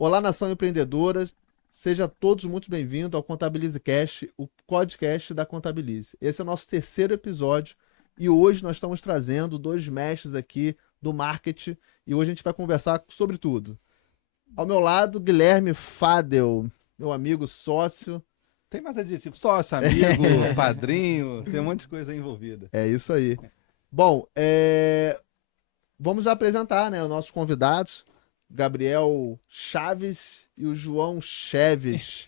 Olá, nação empreendedora. Sejam todos muito bem-vindos ao Contabilize Cast, o podcast da Contabilize. Esse é o nosso terceiro episódio e hoje nós estamos trazendo dois mestres aqui do marketing e hoje a gente vai conversar sobre tudo. Ao meu lado, Guilherme Fadel, meu amigo sócio. Tem mais adjetivo, sócio, amigo, padrinho, tem um monte de coisa aí envolvida. É isso aí. Bom, vamos apresentar, né, os nossos convidados, Gabriel Chaves e o João Cheves.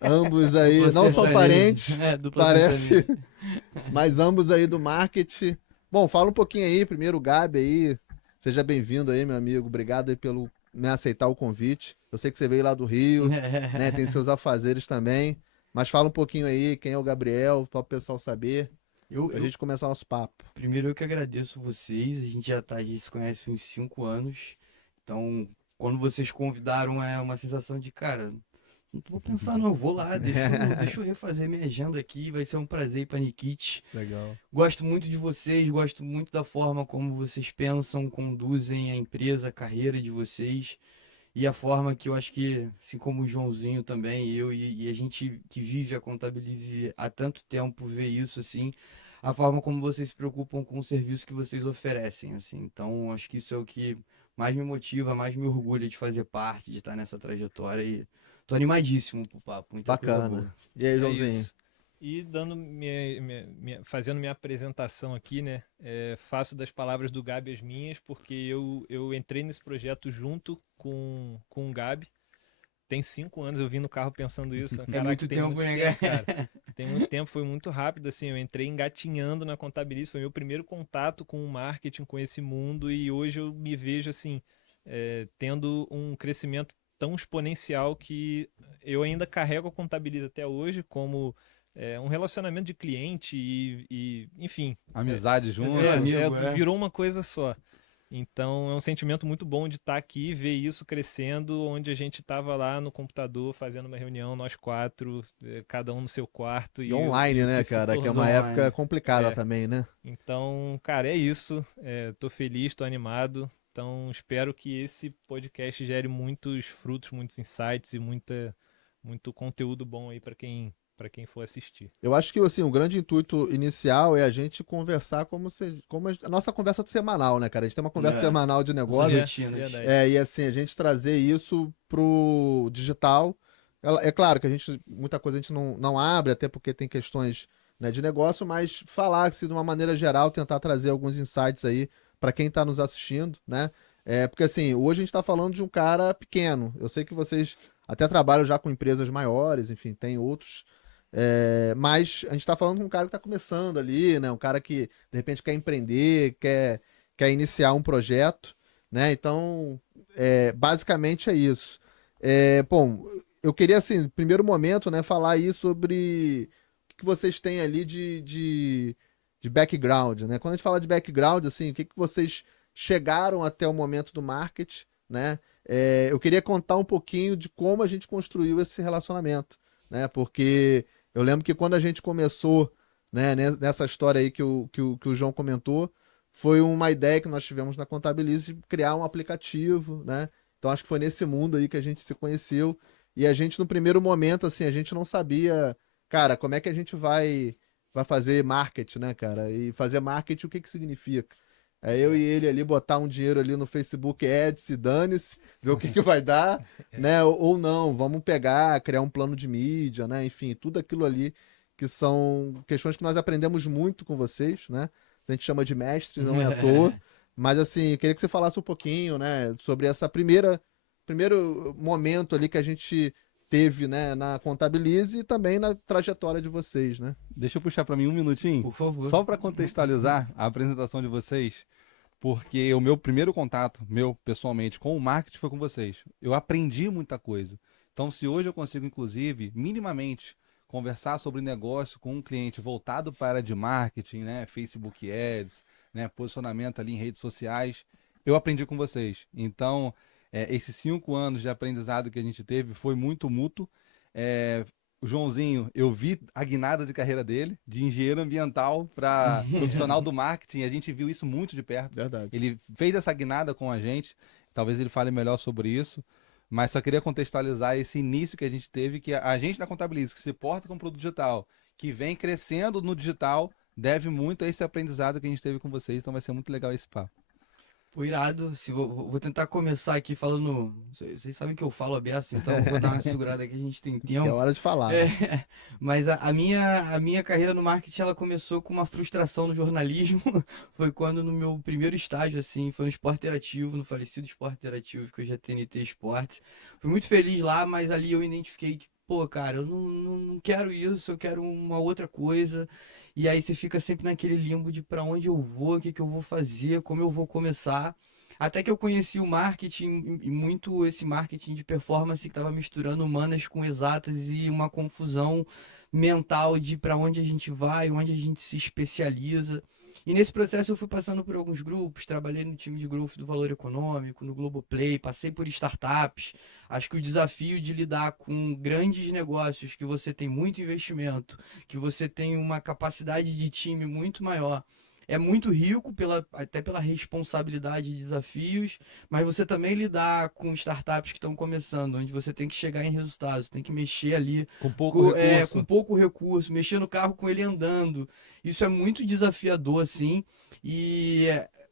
Ambos aí, Dupla não são sertaneja. parentes, Dupla parece, sertaneja. mas ambos aí do marketing. Bom, fala um pouquinho aí, primeiro o Gabi aí, seja bem-vindo aí, meu amigo, obrigado aí pelo aceitar o convite. Eu sei que você veio lá do Rio, né, tem seus afazeres também, mas fala um pouquinho aí, quem é o Gabriel, para o pessoal saber, Eu, pra eu, gente começar nosso papo. primeiro eu que agradeço vocês, a gente já se conhece há uns 5 anos, então quando vocês convidaram é uma sensação de, cara, não vou pensar não, vou lá, deixa eu refazer minha agenda aqui, vai ser um prazer ir pra Nikit. Legal. Gosto muito de vocês, gosto muito da forma como vocês pensam, conduzem a empresa, a carreira de vocês. E a forma que eu acho que, assim como o Joãozinho também, eu e a gente que vive a Contabilize há tanto tempo vê isso, assim, a forma como vocês se preocupam com o serviço que vocês oferecem, assim. Então, acho que isso é o que mais me motiva, mais me orgulha de fazer parte, de estar nessa trajetória e tô animadíssimo pro papo, muita coisa Bacana. boa. E aí, É Joãozinho? isso. E dando fazendo minha apresentação aqui, né? Faço das palavras do Gabi as minhas, porque eu entrei nesse projeto junto com o Gabi. Tem 5 anos, eu vim no carro pensando isso. É Caraca, muito tem tempo, muito né, tempo, cara? cara. Tem muito tempo, foi muito rápido, assim. Eu entrei engatinhando na Contabilize, foi meu primeiro contato com o marketing, com esse mundo, e hoje eu me vejo, assim, tendo um crescimento tão exponencial que eu ainda carrego a Contabilize até hoje como um relacionamento de cliente enfim, Amizade junto. Amigo, é. virou uma coisa só. Então é um sentimento muito bom de estar aqui, ver isso crescendo, onde a gente estava lá no computador fazendo uma reunião, nós quatro, cada um no seu quarto, E e online, o né, que se cara? Que é Tudo uma tornou. época online. complicada É, também, né? então, cara, é isso. Tô feliz, tô animado. Então, espero que esse podcast gere muitos frutos, muitos insights e muito conteúdo bom aí para quem for assistir. Eu acho que assim, o grande intuito inicial é a gente conversar como a nossa conversa semanal, né, cara? A gente tem uma conversa É, semanal de nossas negócio, rotinas. Verdade. e assim, a gente trazer isso pro digital. É claro que muita coisa a gente não abre, até porque tem questões, né, de negócio, mas falar se de uma maneira geral, tentar trazer alguns insights aí para quem está nos assistindo, né? Porque assim, hoje a gente está falando de um cara pequeno. Eu sei que vocês até trabalham já com empresas maiores, enfim, tem outros. Mas a gente está falando com um cara que está começando ali, né? Um cara que de repente quer empreender, quer iniciar um projeto, né? Então, basicamente é isso. Bom, eu queria, assim, no primeiro momento, né, falar aí sobre o que vocês têm ali de background, né? Quando a gente fala de background, assim, o que vocês chegaram até o momento do marketing, né? Eu queria contar um pouquinho de como a gente construiu esse relacionamento, né? Porque eu lembro que quando a gente começou, né, nessa história aí que o João comentou, foi uma ideia que nós tivemos na Contabilize de criar um aplicativo, né? Então acho que foi nesse mundo aí que a gente se conheceu e a gente no primeiro momento assim, a gente não sabia, cara, como é que a gente vai fazer marketing, né, cara? E fazer marketing o que significa? É eu e ele ali botar um dinheiro ali no Facebook Ads, e dane-se, ver o que vai dar, né? Ou não, vamos pegar, criar um plano de mídia, né? Enfim, tudo aquilo ali que são questões que nós aprendemos muito com vocês, né? A gente chama de mestres, não é à toa. Mas assim, eu queria que você falasse um pouquinho, né, sobre essa primeiro momento ali que a gente teve, né, na Contabilize e também na trajetória de vocês, né? Deixa eu puxar para mim um minutinho, Por favor. só para contextualizar a apresentação de vocês, porque o meu primeiro contato, meu pessoalmente, com o marketing foi com vocês. Eu aprendi muita coisa. Então, se hoje eu consigo, inclusive, minimamente, conversar sobre negócio com um cliente voltado para a área de marketing, né, Facebook Ads, né, posicionamento ali em redes sociais, eu aprendi com vocês. Então, esses 5 anos de aprendizado que a gente teve foi muito mútuo. O Joãozinho, eu vi a guinada de carreira dele, de engenheiro ambiental para profissional do marketing, a gente viu isso muito de perto. Verdade. Ele fez essa guinada com a gente, talvez ele fale melhor sobre isso, Mas só queria contextualizar esse início que a gente teve, que a gente da Contabilize, que se porta com produto digital, que vem crescendo no digital, deve muito a esse aprendizado que a gente teve com vocês. Então vai ser muito legal esse papo. Pô, irado. Se vou tentar começar aqui falando. Vocês sabem que eu falo aberto, então vou dar uma segurada aqui, a gente tem Que é tempo. hora de falar. É, Né? mas a minha carreira no marketing ela começou com uma frustração no jornalismo. Foi quando no meu primeiro estágio, assim, foi no Esporte Interativo, no falecido Esporte Interativo, que hoje é TNT Esportes. Fui muito feliz lá, mas ali eu identifiquei que, pô, cara, eu não quero isso, eu quero uma outra coisa. E aí você fica sempre naquele limbo de para onde eu vou, o que que eu vou fazer, como eu vou começar. Até que eu conheci o marketing e muito esse marketing de performance que estava misturando humanas com exatas e uma confusão mental de para onde a gente vai, onde a gente se especializa. E nesse processo eu fui passando por alguns grupos, trabalhei no time de growth do Valor Econômico, no Globoplay, passei por startups. Acho que o desafio de lidar com grandes negócios, que você tem muito investimento, que você tem uma capacidade de time muito maior, é muito rico até pela responsabilidade e desafios, mas você também lidar com startups que estão começando, onde você tem que chegar em resultados, tem que mexer ali Com pouco com recurso. pouco recurso, mexer no carro com ele andando. Isso é muito desafiador, assim, e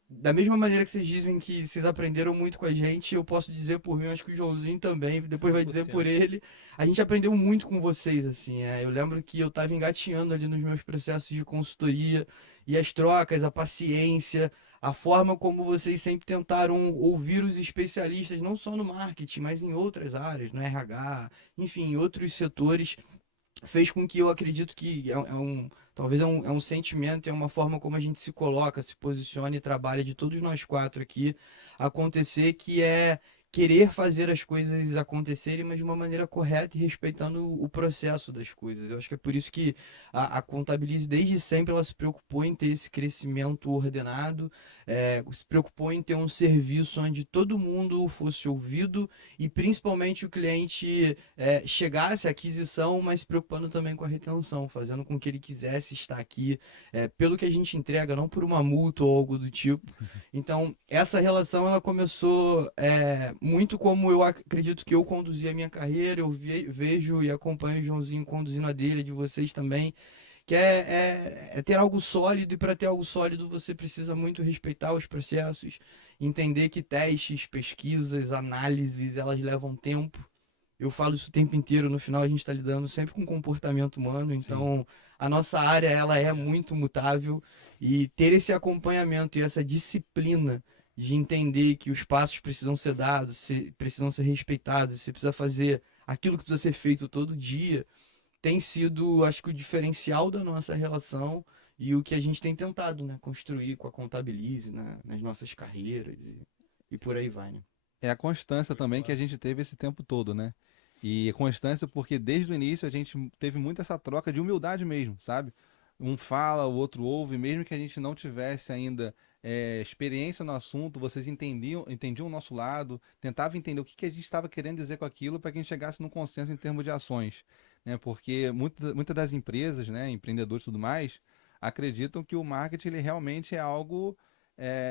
da mesma maneira que vocês dizem que vocês aprenderam muito com a gente, eu posso dizer por mim, acho que o Joãozinho também, depois vai dizer por 100%. ele, a gente aprendeu muito com vocês, assim, eu lembro que eu estava engatinhando ali nos meus processos de consultoria, e as trocas, a paciência, a forma como vocês sempre tentaram ouvir os especialistas, não só no marketing, mas em outras áreas, no RH, enfim, em outros setores, fez com que eu acredito que talvez é um sentimento, é uma forma como a gente se coloca, se posiciona e trabalha de todos nós quatro aqui acontecer, que é querer fazer as coisas acontecerem, mas de uma maneira correta e respeitando o processo das coisas. Eu acho que é por isso que a Contabilize, desde sempre, ela se preocupou em ter esse crescimento ordenado, se preocupou em ter um serviço onde todo mundo fosse ouvido e principalmente o cliente chegasse à aquisição, mas se preocupando também com a retenção, fazendo com que ele quisesse estar aqui pelo que a gente entrega, não por uma multa ou algo do tipo. Então, essa relação ela começou muito como eu acredito que eu conduzi a minha carreira, eu vejo e acompanho o Joãozinho conduzindo a dele, de vocês também, que é ter algo sólido, e para ter algo sólido você precisa muito respeitar os processos, entender que testes, pesquisas, análises, elas levam tempo. Eu falo isso o tempo inteiro, no final a gente está lidando sempre com comportamento humano, Sim. então a nossa área ela é muito mutável e ter esse acompanhamento e essa disciplina de entender que os passos precisam ser dados, precisam ser respeitados, você precisa fazer aquilo que precisa ser feito todo dia, tem sido, acho que, o diferencial da nossa relação e o que a gente tem tentado, né, construir com a Contabilize, nas nossas carreiras e por aí vai, né? É a constância também que a gente teve esse tempo todo, né? E constância porque desde o início a gente teve muito essa troca de humildade mesmo, sabe? Um fala, o outro ouve, mesmo que a gente não tivesse ainda experiência no assunto, vocês entendiam o nosso lado, tentavam entender o que que a gente estava querendo dizer com aquilo para que a gente chegasse num consenso em termos de ações, né? Porque muitas das empresas, né, empreendedores e tudo mais, acreditam que o marketing ele realmente é algo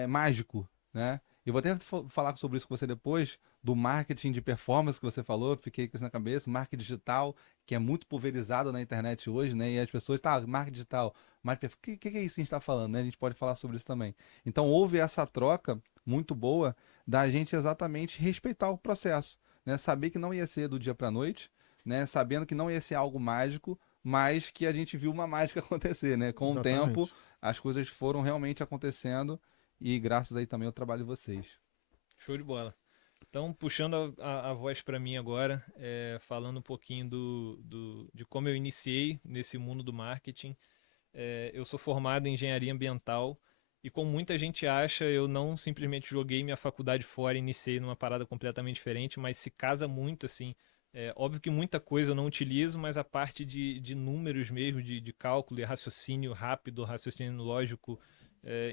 mágico, né? Eu vou até falar sobre isso com você depois, do marketing de performance que você falou, fiquei com isso na cabeça, marketing digital, que é muito pulverizado na internet hoje, né? E as pessoas, tá, marketing digital, o que é isso que a gente está falando, né? A gente pode falar sobre isso também. Então houve essa troca muito boa da gente exatamente respeitar o processo, né? Saber que não ia ser do dia para a noite, né? Sabendo que não ia ser algo mágico, mas que a gente viu uma mágica acontecer, né? Com o tempo, Exatamente. as coisas foram realmente acontecendo e graças aí também ao trabalho de vocês. Show de bola. Então, puxando a voz para mim agora, falando um pouquinho de como eu iniciei nesse mundo do marketing. Eu sou formado em engenharia ambiental e, como muita gente acha, eu não simplesmente joguei minha faculdade fora e iniciei numa parada completamente diferente, mas se casa muito, assim. Óbvio que muita coisa eu não utilizo, mas a parte de números mesmo, de cálculo e raciocínio rápido, raciocínio lógico,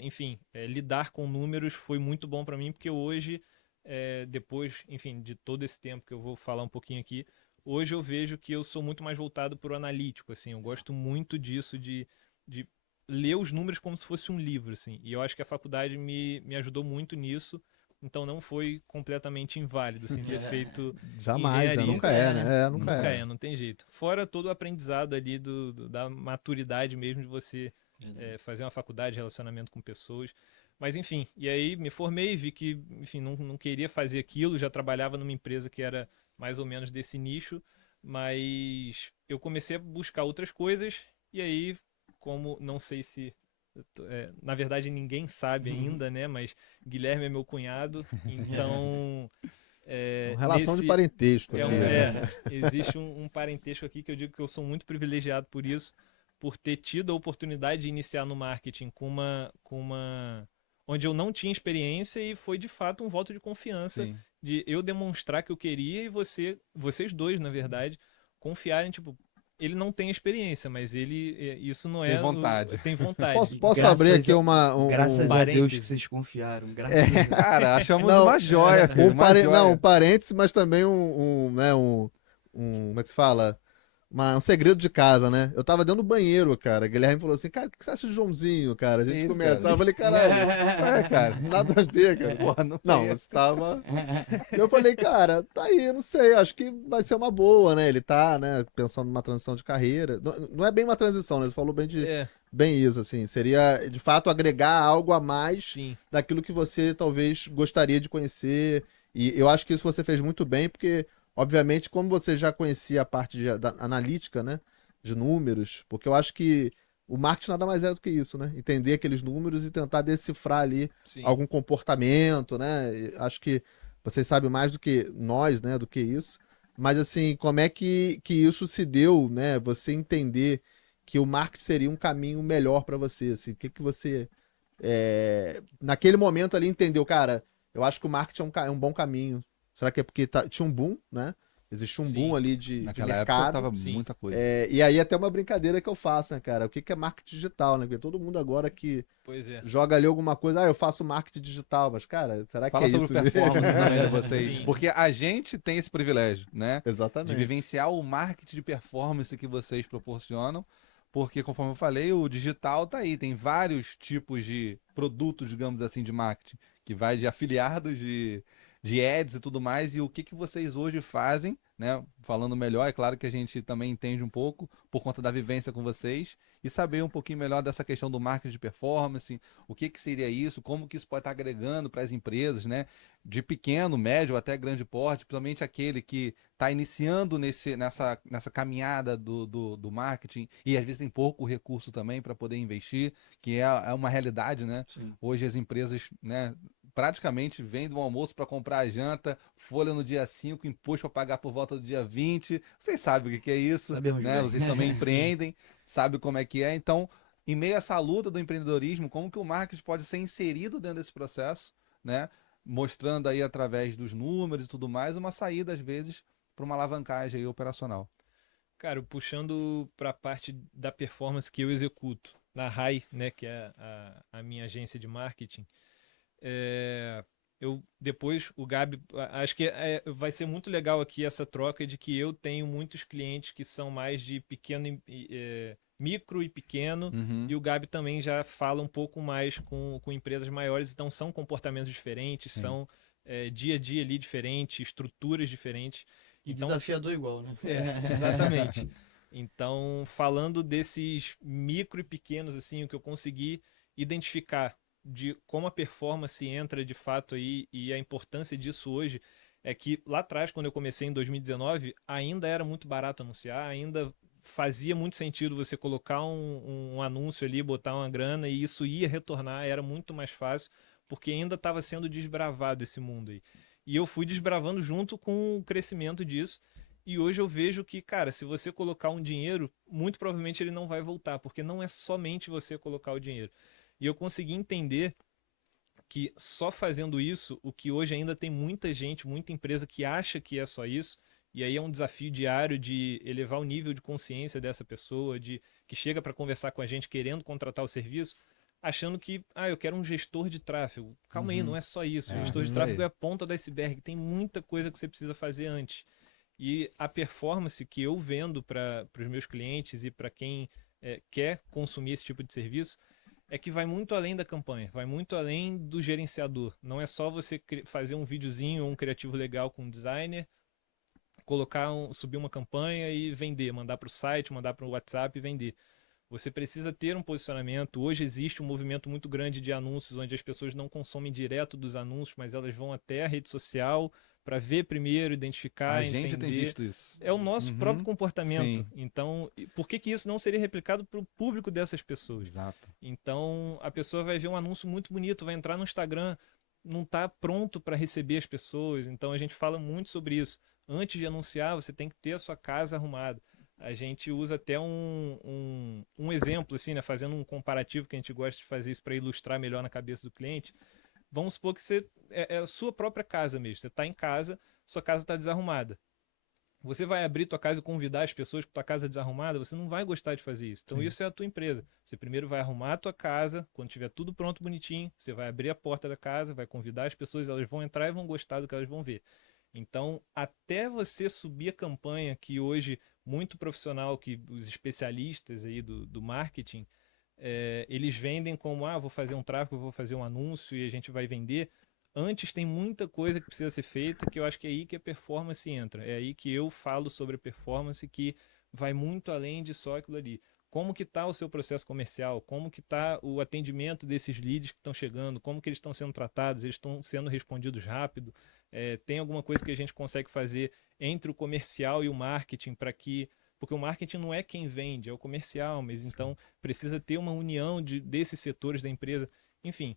enfim, lidar com números foi muito bom para mim, porque hoje, depois, enfim, de todo esse tempo que eu vou falar um pouquinho aqui, hoje eu vejo que eu sou muito mais voltado para o analítico, assim, eu gosto muito disso, de ler os números como se fosse um livro, assim, e eu acho que a faculdade me ajudou muito nisso, então não foi completamente inválido, assim, ter feito Jamais, engenharia. nunca é, né? Nunca Nunca é. é, não tem jeito. Fora todo o aprendizado ali da maturidade mesmo de você fazer uma faculdade, relacionamento com pessoas. Mas enfim, e aí me formei, vi que, enfim, não queria fazer aquilo, já trabalhava numa empresa que era mais ou menos desse nicho, mas eu comecei a buscar outras coisas, e aí, como não sei se. Na verdade, ninguém sabe ainda, né? Mas Guilherme é meu cunhado, então. Uma relação de parentesco aqui, né? Existe um parentesco aqui que eu digo que eu sou muito privilegiado por isso, por ter tido a oportunidade de iniciar no marketing onde eu não tinha experiência e foi de fato um voto de confiança Sim. de eu demonstrar que eu queria e vocês dois, na verdade, confiarem, tipo, ele não tem experiência, mas isso não Tem é vontade. tem vontade. Posso abrir aqui Graças a Deus que parêntese. vocês confiaram. Graças a Deus. Cara, achamos Não, uma joia, filho, uma joia. Não, um parênteses, mas também né, como é que se fala? Um segredo de casa, né? Eu tava dentro do banheiro, cara. Guilherme falou assim, cara, o que você acha de Joãozinho, cara? A gente Isso, começava, cara. eu falei, caralho, Cara, nada a ver, cara. porra, não Não, tem. você tava. Eu falei, cara, tá aí, não sei, acho que vai ser uma boa, né? Ele tá, né, pensando numa transição de carreira. Não é bem uma transição, né? Você falou bem isso, assim. Seria, de fato, agregar algo a mais Sim. daquilo que você talvez gostaria de conhecer. E eu acho que isso você fez muito bem, porque, obviamente, como você já conhecia a parte da analítica, né? De números, porque eu acho que o marketing nada mais é do que isso, né? Entender aqueles números e tentar decifrar ali Sim. algum comportamento, né? E acho que vocês sabem mais do que nós, né? Do que isso. Mas, assim, como é que isso se deu, né? Você entender que o marketing seria um caminho melhor para você, assim. O que você naquele momento ali entendeu, cara, eu acho que o marketing é um bom caminho. Será que é porque tinha um boom, né? Existia um boom ali de Naquela época mercado. tava Sim. muita coisa. E aí até uma brincadeira que eu faço, né, cara? O que é marketing digital, né? Porque todo mundo agora que Pois é. joga ali alguma coisa, eu faço marketing digital, mas, cara, será que Fala é sobre isso? performance também de vocês, Sim. porque a gente tem esse privilégio, né? De Exatamente. vivenciar o marketing de performance que vocês proporcionam, porque, conforme eu falei, o digital tá aí, tem vários tipos de produtos, digamos assim, de marketing, que vai de afiliados, de ads e tudo mais, e o que vocês hoje fazem, né? Falando melhor, é claro que a gente também entende um pouco, por conta da vivência com vocês, e saber um pouquinho melhor dessa questão do marketing de performance, o que seria isso, como que isso pode estar agregando para as empresas, né? De pequeno, médio até grande porte, principalmente aquele que está iniciando nessa caminhada do marketing e às vezes tem pouco recurso também para poder investir, que é uma realidade, né? Sim. Hoje as empresas, né, praticamente vêm do almoço para comprar a janta, folha no dia 5, imposto para pagar por volta do dia 20. Vocês sabem o que é isso, Sabemos né? bem. Vocês também Sim. empreendem, sabem como é que é. Então, em meio a essa luta do empreendedorismo, como que o marketing pode ser inserido dentro desse processo, né? Mostrando aí através dos números e tudo mais, uma saída, às vezes, para uma alavancagem aí operacional. Cara, puxando para a parte da performance que eu executo na RAI, né, que é a minha agência de marketing, eu depois o Gabi, acho que vai ser muito legal aqui essa troca de que eu tenho muitos clientes que são mais de micro e pequeno, Uhum. e o Gabi também já fala um pouco mais com empresas maiores, então são comportamentos diferentes, Sim. são dia a dia ali diferente, estruturas diferentes. E Então, desafiador igual, né? exatamente. Então, falando desses micro e pequenos, assim, o que eu consegui identificar de como a performance entra de fato aí e a importância disso hoje é que lá atrás, quando eu comecei em 2019, ainda era muito barato anunciar, ainda fazia muito sentido você colocar um anúncio ali, botar uma grana e isso ia retornar, era muito mais fácil, porque ainda estava sendo desbravado esse mundo aí. E eu fui desbravando junto com o crescimento disso. E hoje eu vejo que, cara, se você colocar um dinheiro, muito provavelmente ele não vai voltar, porque não é somente você colocar o dinheiro. E eu consegui entender que só fazendo isso, o que hoje ainda tem muita gente, muita empresa que acha que é só isso, e aí é um desafio diário de elevar o nível de consciência dessa pessoa, que chega para conversar com a gente querendo contratar o serviço, achando que, eu quero um gestor de tráfego. Calma aí, Uhum. não é só isso. O É, gestor de isso tráfego aí. é a ponta do iceberg, tem muita coisa que você precisa fazer antes. E a performance que eu vendo para os meus clientes e para quem quer consumir esse tipo de serviço é que vai muito além da campanha, vai muito além do gerenciador. Não é só você fazer um videozinho ou um criativo legal com um designer, subir uma campanha e vender, mandar para o site, mandar para o WhatsApp e vender. Você precisa ter um posicionamento. Hoje existe um movimento muito grande de anúncios, onde as pessoas não consomem direto dos anúncios, mas elas vão até a rede social para ver primeiro, identificar, A gente entender. tem visto isso. É o nosso próprio comportamento. Sim. Então, por que isso não seria replicado para o público dessas pessoas? Exato. Então, a pessoa vai ver um anúncio muito bonito, vai entrar no Instagram, não está pronto para receber as pessoas. Então, a gente fala muito sobre isso. Antes de anunciar, você tem que ter a sua casa arrumada. A gente usa até um exemplo, assim, né? Fazendo um comparativo, que a gente gosta de fazer isso para ilustrar melhor na cabeça do cliente. Vamos supor que você é a sua própria casa mesmo. Você está em casa, sua casa está desarrumada. Você vai abrir tua casa e convidar as pessoas para tua casa desarrumada, você não vai gostar de fazer isso. Então Sim. isso é a tua empresa. Você primeiro vai arrumar a tua casa, quando tiver tudo pronto, bonitinho, você vai abrir a porta da casa, vai convidar as pessoas, elas vão entrar e vão gostar do que elas vão ver. Então, até você subir a campanha, que hoje, muito profissional, que os especialistas aí do marketing, eles vendem como, vou fazer um tráfego, vou fazer um anúncio e a gente vai vender. Antes tem muita coisa que precisa ser feita, que eu acho que é aí que a performance entra. É aí que eu falo sobre a performance, que vai muito além de só aquilo ali. Como que está o seu processo comercial? Como que está o atendimento desses leads que estão chegando? Como que eles estão sendo tratados? Eles estão sendo respondidos rápido? Tem alguma coisa que a gente consegue fazer entre o comercial e o marketing para que... Porque o marketing não é quem vende, é o comercial, mas então precisa ter uma união desses setores da empresa. Enfim,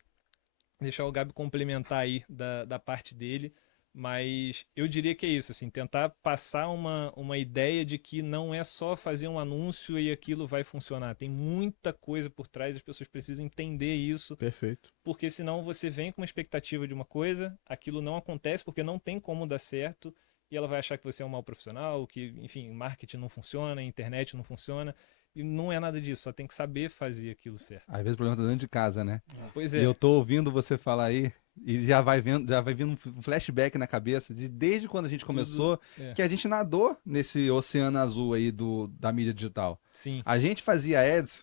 deixar o Gabi complementar aí da parte dele, mas eu diria que é isso, assim, tentar passar uma ideia de que não é só fazer um anúncio e aquilo vai funcionar. Tem muita coisa por trás, as pessoas precisam entender isso. Perfeito. Porque senão você vem com uma expectativa de uma coisa, aquilo não acontece porque não tem como dar certo, e ela vai achar que você é um mau profissional, que, enfim, marketing não funciona, internet não funciona. E não é nada disso, só tem que saber fazer aquilo certo. Às vezes o problema tá dentro de casa, né? Pois E é. eu tô ouvindo você falar aí, e já vai vindo um flashback na cabeça desde quando a gente começou, que a gente nadou nesse oceano azul aí da mídia digital. Sim. A gente fazia ads,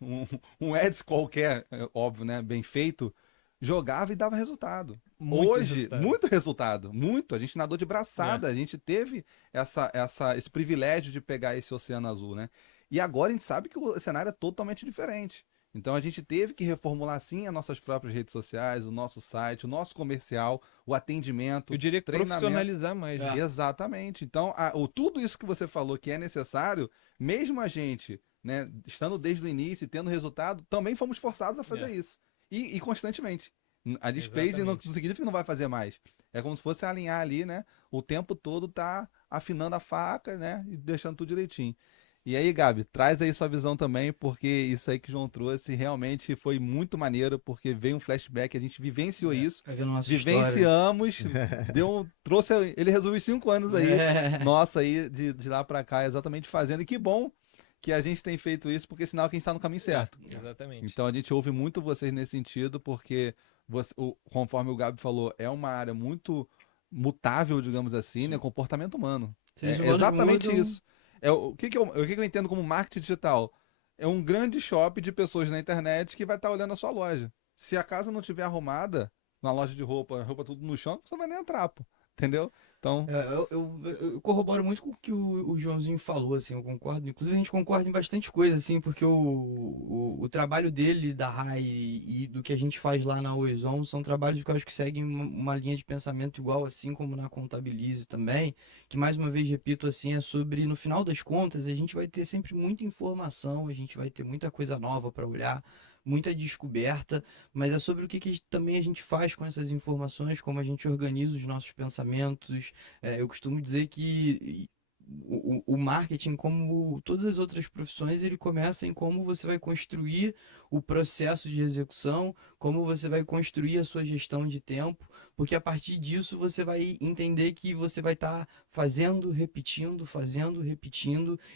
um ads qualquer, óbvio, né? Bem feito, jogava e dava resultado. Hoje, muito resultado, muito. A gente nadou de braçada, a gente teve esse privilégio de pegar esse oceano azul, né? E agora a gente sabe que o cenário é totalmente diferente. Então a gente teve que reformular sim as nossas próprias redes sociais, o nosso site, o nosso comercial, o atendimento. Eu diria que profissionalizar mais. Né? Exatamente. Então, tudo isso que você falou que é necessário, mesmo a gente, né, estando desde o início e tendo resultado, também fomos forçados a fazer isso. E constantemente. A gente fez e não significa que não vai fazer mais. É como se fosse alinhar ali, né? O tempo todo tá afinando a faca, né? E deixando tudo direitinho. E aí, Gabi, traz aí sua visão também, porque isso aí que o João trouxe realmente foi muito maneiro, porque veio um flashback, a gente vivenciou isso, vivenciamos, ele resolveu 5 anos aí, nossa, aí de lá pra cá, exatamente fazendo, e que bom que a gente tem feito isso, porque é sinal que a gente tá no caminho certo. Exatamente. Então a gente ouve muito vocês nesse sentido, porque, conforme o Gabi falou, é uma área muito mutável, digamos assim, né? Comportamento humano. É exatamente isso. O que eu entendo como marketing digital? É um grande shopping de pessoas na internet que vai estar olhando a sua loja. Se a casa não estiver arrumada, na loja de roupa tudo no chão, você não vai nem entrar, pô. Entendeu? Então... Eu corroboro muito com o que o Joãozinho falou, assim, eu concordo. Inclusive a gente concorda em bastante coisa, assim, porque o trabalho dele, da RAI e do que a gente faz lá na Oizon são trabalhos que eu acho que seguem uma linha de pensamento igual, assim como na Contabilize também, que mais uma vez, repito, assim, é sobre, no final das contas, a gente vai ter sempre muita informação, a gente vai ter muita coisa nova para olhar, muita descoberta, mas é sobre o que também a gente faz com essas informações, como a gente organiza os nossos pensamentos. Eu costumo dizer que o marketing, como todas as outras profissões, ele começa em como você vai construir o processo de execução, como você vai construir a sua gestão de tempo, porque a partir disso você vai entender que você vai estar fazendo, repetindo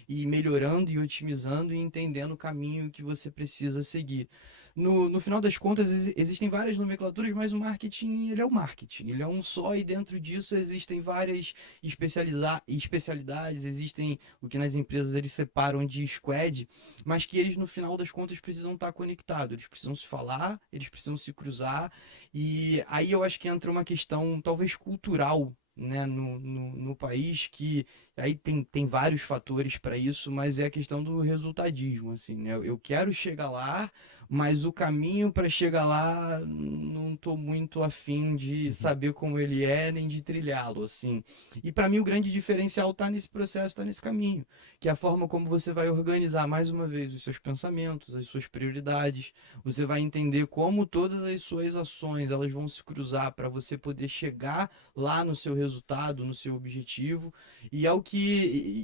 e melhorando e otimizando e entendendo o caminho que você precisa seguir. no final das contas, existem várias nomenclaturas, mas o marketing, ele é o marketing. Ele é um só e dentro disso existem várias especialidades, existem o que nas empresas eles separam de squad, mas que eles, no final das contas, precisam estar conectados. Eles precisam se falar, eles precisam se cruzar. E aí eu acho que entra uma questão, talvez, cultural, né, no país, que aí tem vários fatores para isso, mas é a questão do resultadismo, assim, né? Eu quero chegar lá, mas o caminho para chegar lá não estou muito afim de saber como ele é, nem de trilhá-lo, assim. E para mim o grande diferencial está nesse processo, está nesse caminho, que é a forma como você vai organizar mais uma vez os seus pensamentos, as suas prioridades. Você vai entender como todas as suas ações elas vão se cruzar para você poder chegar lá no seu resultado, no seu objetivo. E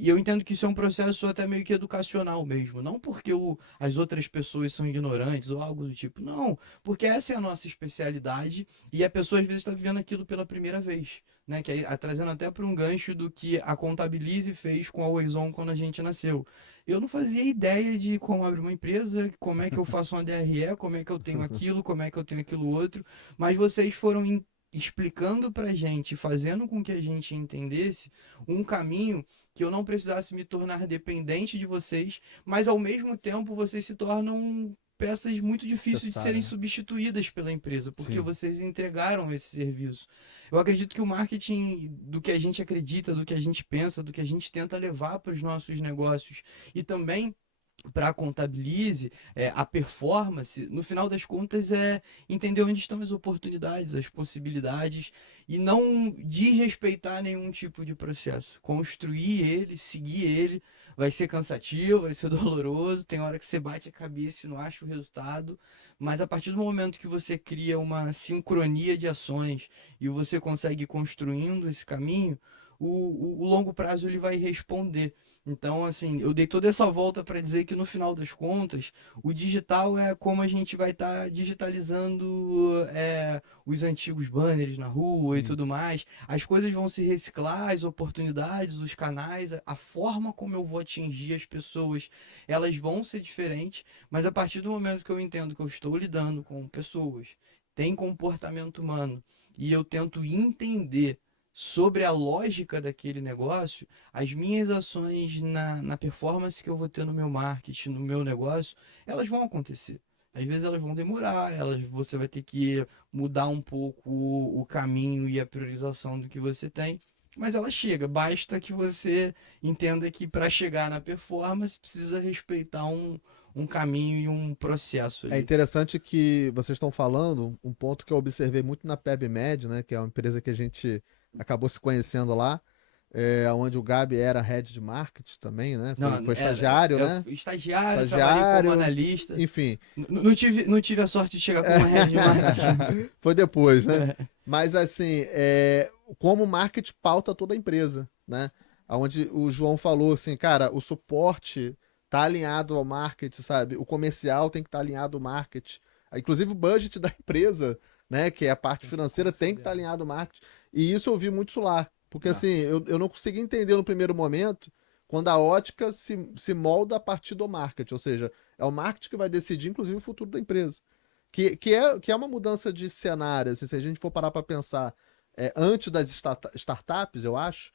eu entendo que isso é um processo até meio que educacional mesmo, não porque as outras pessoas são ignorantes ou algo do tipo, não, porque essa é a nossa especialidade e a pessoa às vezes está vivendo aquilo pela primeira vez. Né, que aí, trazendo até para um gancho do que a Contabilize fez com a Oizon quando a gente nasceu. Eu não fazia ideia de como abrir uma empresa, como é que eu faço uma DRE, como é que eu tenho aquilo, como é que eu tenho aquilo outro, mas vocês foram explicando pra gente, fazendo com que a gente entendesse um caminho que eu não precisasse me tornar dependente de vocês, mas ao mesmo tempo vocês se tornam peças muito difíceis de serem Necessário, né? substituídas pela empresa, porque Sim. vocês entregaram esse serviço. Eu acredito que o marketing, do que a gente acredita, do que a gente pensa, do que a gente tenta levar para os nossos negócios e também para a Contabilize, a performance, no final das contas, é entender onde estão as oportunidades, as possibilidades e não desrespeitar nenhum tipo de processo. Construir ele, seguir ele, vai ser cansativo, vai ser doloroso, tem hora que você bate a cabeça e não acha o resultado, mas a partir do momento que você cria uma sincronia de ações e você consegue ir construindo esse caminho, o longo prazo ele vai responder. Então, assim, eu dei toda essa volta para dizer que no final das contas, o digital é como a gente vai estar digitalizando os antigos banners na rua e Sim. tudo mais. As coisas vão se reciclar, as oportunidades, os canais, a forma como eu vou atingir as pessoas, elas vão ser diferentes, mas a partir do momento que eu entendo que eu estou lidando com pessoas, tem comportamento humano, e eu tento entender sobre a lógica daquele negócio, as minhas ações na performance que eu vou ter no meu marketing, no meu negócio, elas vão acontecer. Às vezes elas vão demorar, você vai ter que mudar um pouco o caminho e a priorização do que você tem, mas ela chega. Basta que você entenda que para chegar na performance precisa respeitar um caminho e um processo É ali. interessante que vocês estão falando, um ponto que eu observei muito na PebMed, né, que é uma empresa que a gente acabou se conhecendo lá, onde o Gabi era head de marketing também, né? Não, Foi estagiário, eu né? fui estagiário, trabalhei como Estagiário, analista. enfim. Não tive a sorte de chegar como head de marketing. Foi depois, né? Mas assim, como o marketing pauta toda a empresa, né? Onde o João falou assim, cara, o suporte tá alinhado ao marketing, sabe? O comercial tem que estar alinhado ao marketing. Inclusive o budget da empresa, né? Que é a parte Tem que financeira, tem que estar considerar. alinhado ao marketing. E isso eu vi muito lá. Porque Ah. assim, eu não consegui entender no primeiro momento quando a ótica se molda a partir do marketing. Ou seja, é o marketing que vai decidir, inclusive, o futuro da empresa. Que é uma mudança de cenário. Assim, se a gente for parar para pensar antes das startups, eu acho,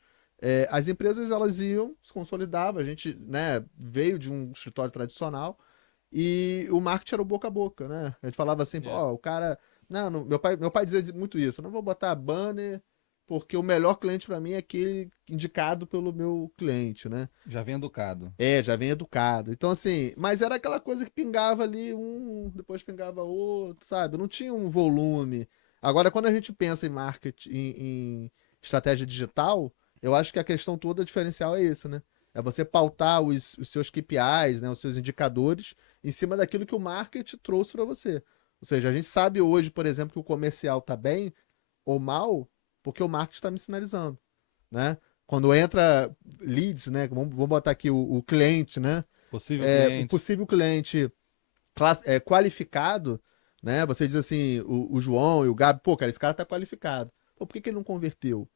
as empresas elas iam se consolidar. A gente, né, veio de um escritório tradicional e o marketing era o boca a boca, né? A gente falava assim, É. ó, o cara. Não, meu pai dizia muito isso. Eu não vou botar banner porque o melhor cliente para mim é aquele indicado pelo meu cliente, né? Já vem educado. Já vem educado. Então, assim, mas era aquela coisa que pingava ali depois pingava outro, sabe? Não tinha um volume. Agora, quando a gente pensa em marketing, em estratégia digital, eu acho que a questão toda diferencial é isso, né? É você pautar os seus KPIs, né, os seus indicadores, em cima daquilo que o marketing trouxe para você. Ou seja, a gente sabe hoje, por exemplo, que o comercial tá bem ou mal, porque o marketing está me sinalizando, né? Quando entra leads, né? Vamos botar aqui o cliente, né? Possível O cliente. possível cliente qualificado, né? Você diz assim, o João e o Gabi, pô, cara, esse cara tá qualificado. Pô, por que ele não converteu?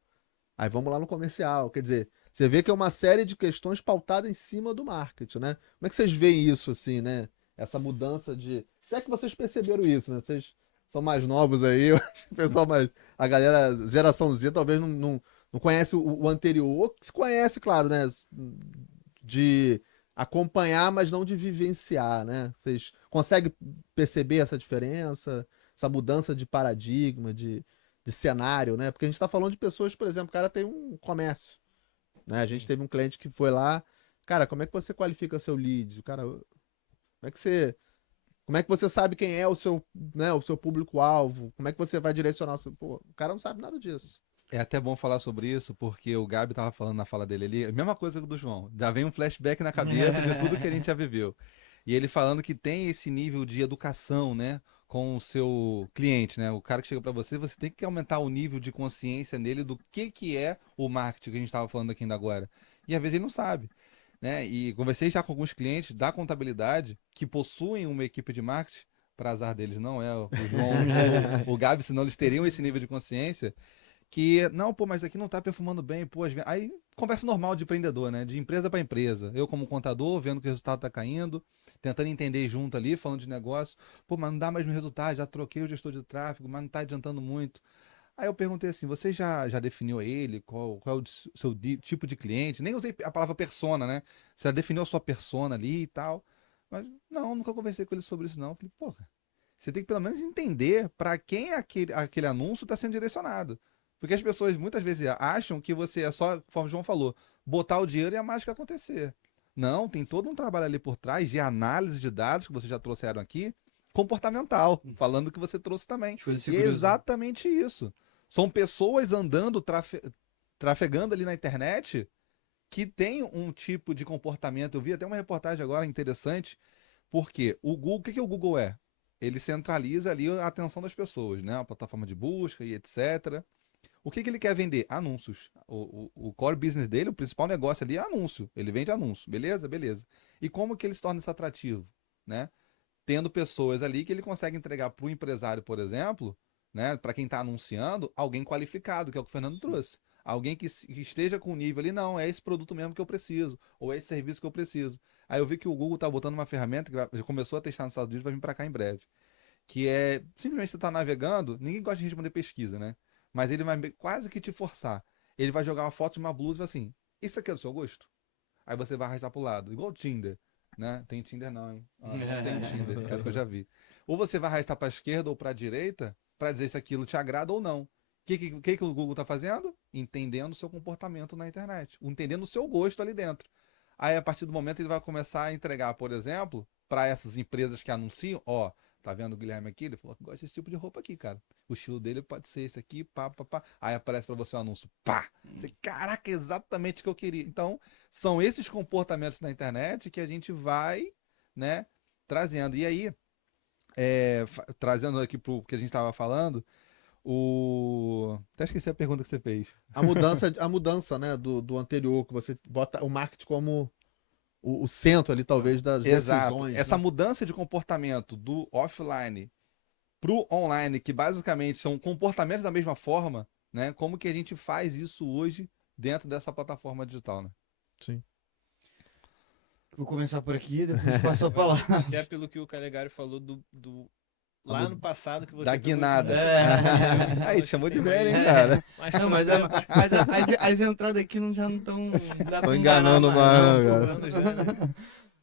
Aí vamos lá no comercial. Quer dizer, você vê que é uma série de questões pautadas em cima do marketing, né? Como é que vocês veem isso, assim, né? Essa mudança de Se é que vocês perceberam isso, né? Vocês são mais novos aí, eu acho que o pessoal mais. A galera, geração Z, talvez não conhece o anterior, que se conhece, claro, né? De acompanhar, mas não de vivenciar, né? Vocês conseguem perceber essa diferença, essa mudança de paradigma, de cenário, né? Porque a gente está falando de pessoas, por exemplo, o cara tem um comércio, né? A gente teve um cliente que foi lá, cara, como é que você qualifica seu lead? Cara, como é que você sabe quem é o seu, né, o seu público-alvo? Como é que você vai direcionar o seu... Pô, o cara não sabe nada disso. É até bom falar sobre isso, porque o Gabi tava falando na fala dele ali, a mesma coisa que do João. Já vem um flashback na cabeça de tudo que a gente já viveu. E ele falando que tem esse nível de educação, né, com o seu cliente, né? O cara que chega para você, você tem que aumentar o nível de consciência nele do que é o marketing que a gente estava falando aqui ainda agora. E às vezes ele não sabe, né? E conversei já com alguns clientes da contabilidade que possuem uma equipe de marketing, para azar deles não é o João ou o Gabi, senão eles teriam esse nível de consciência que, não, pô, mas aqui não tá perfumando bem, pô, aí conversa normal de empreendedor, né, de empresa para empresa, eu como contador, vendo que o resultado tá caindo, tentando entender junto ali, falando de negócio, pô, mas não dá mais no resultado, já troquei o gestor de tráfego, mas não tá adiantando muito. Aí eu perguntei assim, você já definiu ele, qual é o seu tipo de cliente, nem usei a palavra persona, né, você já definiu a sua persona ali e tal, mas não, nunca conversei com ele sobre isso não, eu falei, porra, você tem que pelo menos entender para quem aquele anúncio está sendo direcionado. Porque as pessoas muitas vezes acham que você é só, como o João falou, botar o dinheiro e a mágica acontecer. Não, tem todo um trabalho ali por trás de análise de dados, que vocês já trouxeram aqui, comportamental, falando que você trouxe também. As coisas se E é cruzam. exatamente isso. São pessoas andando, trafegando ali na internet que tem um tipo de comportamento. Eu vi até uma reportagem agora interessante, porque o Google, o que o Google é? Ele centraliza ali a atenção das pessoas, né? A plataforma de busca e etc. O que ele quer vender? Anúncios. O core business dele, o principal negócio ali é anúncio. Ele vende anúncio. Beleza? Beleza. E como que ele se torna isso atrativo? Né? Tendo pessoas ali que ele consegue entregar para o empresário, por exemplo, né? Para quem está anunciando, alguém qualificado, que é o que o Fernando trouxe. Alguém que esteja com o nível ali, não, é esse produto mesmo que eu preciso, ou é esse serviço que eu preciso. Aí eu vi que o Google está botando uma ferramenta que já começou a testar nos Estados Unidos, vai vir para cá em breve. Que é, simplesmente você está navegando, ninguém gosta de responder pesquisa, né? Mas ele vai quase que te forçar. Ele vai jogar uma foto de uma blusa e vai assim, isso aqui é do seu gosto? Aí você vai arrastar pro lado, igual o Tinder, né? Tem Tinder não, hein? Não tem Tinder, é o que eu já vi. Ou você vai arrastar pra esquerda ou pra direita para dizer se aquilo te agrada ou não. O que o Google tá fazendo? Entendendo o seu comportamento na internet, entendendo o seu gosto ali dentro. Aí, a partir do momento, ele vai começar a entregar, por exemplo, para essas empresas que anunciam, ó, tá vendo o Guilherme aqui? Ele falou que gosta desse tipo de roupa aqui, cara. O estilo dele pode ser esse aqui, pá, pá, pá. Aí aparece para você o anúncio, pá. Você, caraca, exatamente o que eu queria. Então, são esses comportamentos na internet que a gente vai, né, trazendo. E aí, trazendo aqui pro que a gente estava falando, até esqueci a pergunta que você fez. A mudança, né, do anterior, que você bota o marketing como o centro ali, talvez, das Exato. decisões. Essa né? mudança de comportamento do offline pro online, que basicamente são comportamentos da mesma forma, né? Como que a gente faz isso hoje dentro dessa plataforma digital, né? Sim. Vou começar por aqui, depois passo a palavra. Até pelo que o Calegari falou lá no passado que você Da pegou esse guinada. momento. Aí, chamou de Tem velho, mais- hein, cara? mais Não, mas, tempo, as entradas aqui já não estão. Tô enganando mais, não, cara. anos já, né?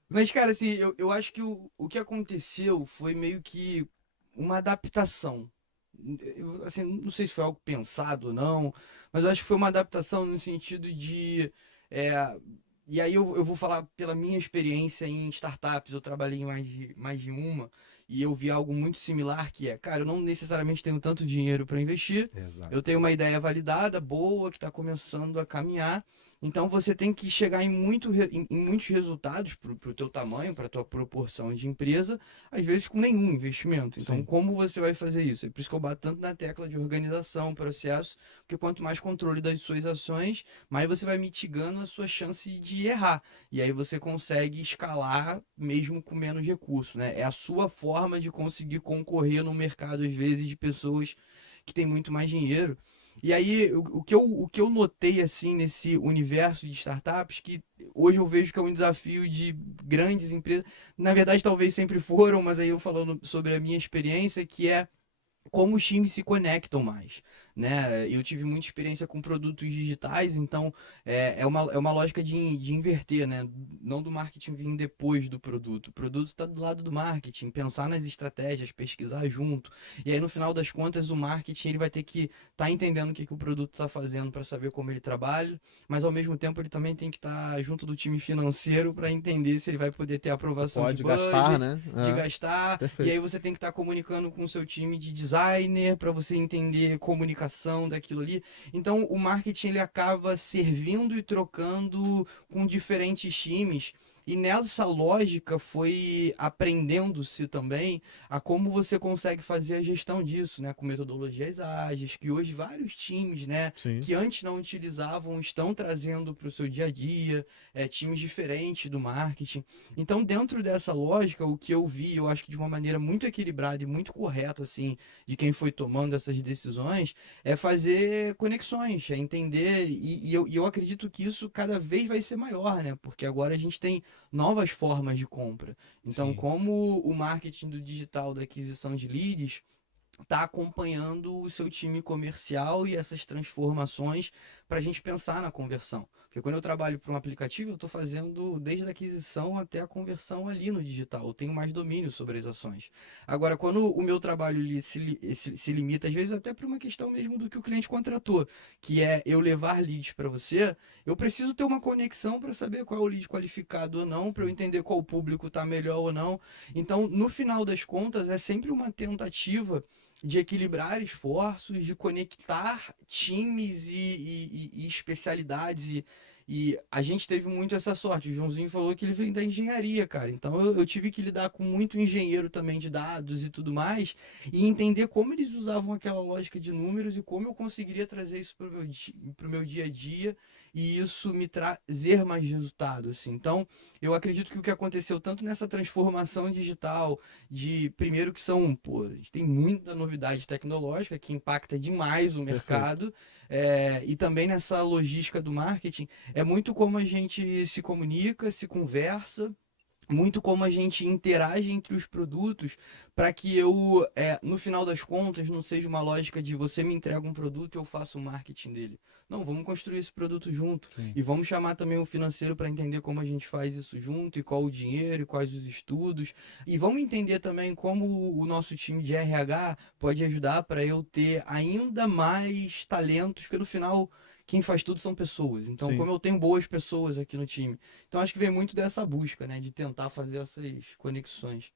Mas, cara, assim, eu acho que o que aconteceu foi meio que uma adaptação. Assim, não sei se foi algo pensado ou não, mas eu acho que foi uma adaptação no sentido de. é, e aí eu vou falar pela minha experiência em startups, eu trabalhei em mais de uma, e eu vi algo muito similar que é, cara, eu não necessariamente tenho tanto dinheiro para investir, Exato. eu tenho uma ideia validada, boa, que está começando a caminhar. Então você tem que chegar em muitos resultados para o teu tamanho, para a tua proporção de empresa, às vezes com nenhum investimento. Então, Sim. como você vai fazer isso? É por isso que eu bato tanto na tecla de organização, processo, porque quanto mais controle das suas ações, mais você vai mitigando a sua chance de errar. E aí você consegue escalar mesmo com menos recursos, né? É a sua forma de conseguir concorrer no mercado, às vezes, de pessoas que têm muito mais dinheiro. E aí, o que eu notei, assim, nesse universo de startups, que hoje eu vejo que é um desafio de grandes empresas, na verdade talvez sempre foram, mas aí eu falando sobre a minha experiência, que é como os times se conectam mais, né? Eu tive muita experiência com produtos digitais, então é uma lógica de inverter, né? Não do marketing vir depois do produto. O produto está do lado do marketing, pensar nas estratégias, pesquisar junto. E aí, no final das contas, o marketing ele vai ter que estar entendendo o que o produto está fazendo para saber como ele trabalha, mas ao mesmo tempo ele também tem que estar junto do time financeiro para entender se ele vai poder ter aprovação de Pode gastar, budget, né? de gastar, e aí Perfeito. você tem que estar comunicando com o seu time de designer para você entender comunicação daquilo ali. Então, o marketing ele acaba servindo e trocando com diferentes times. E nessa lógica foi aprendendo-se também a como você consegue fazer a gestão disso, né? Com metodologias ágeis, que hoje vários times, né? Sim. Que antes não utilizavam, estão trazendo para o seu dia a dia, times diferentes do marketing. Então, dentro dessa lógica, o que eu vi, eu acho que de uma maneira muito equilibrada e muito correta, assim, de quem foi tomando essas decisões, é fazer conexões, é entender, e eu acredito que isso cada vez vai ser maior, né? Porque agora a gente tem novas formas de compra. Então, Sim. como o marketing do digital, da aquisição de leads, está acompanhando o seu time comercial e essas transformações para a gente pensar na conversão. Porque quando eu trabalho para um aplicativo, eu estou fazendo desde a aquisição até a conversão ali no digital. Eu tenho mais domínio sobre as ações. Agora, quando o meu trabalho se limita, às vezes até para uma questão mesmo do que o cliente contratou, que é eu levar leads para você, eu preciso ter uma conexão para saber qual é o lead qualificado ou não, para eu entender qual público está melhor ou não. Então, no final das contas, é sempre uma tentativa de equilibrar esforços, de conectar times e especialidades. E a gente teve muito essa sorte. O Joãozinho falou que ele vem da engenharia, cara. Então eu tive que lidar com muito engenheiro também de dados e tudo mais, e entender como eles usavam aquela lógica de números e como eu conseguiria trazer isso para o meu dia a dia e isso me trazer mais resultado, assim. Então, eu acredito que o que aconteceu tanto nessa transformação digital, de primeiro que são, pô, a gente tem muita novidade tecnológica que impacta demais o Perfeito. mercado, e também nessa logística do marketing, é muito como a gente se comunica, se conversa, muito como a gente interage entre os produtos para que eu, no final das contas, não seja uma lógica de você me entrega um produto e eu faço o marketing dele. Não, vamos construir esse produto junto Sim. e vamos chamar também o financeiro para entender como a gente faz isso junto e qual o dinheiro e quais os estudos. E vamos entender também como o nosso time de RH pode ajudar para eu ter ainda mais talentos, porque no final quem faz tudo são pessoas. Então, Sim. como eu tenho boas pessoas aqui no time, então acho que vem muito dessa busca, né? De tentar fazer essas conexões.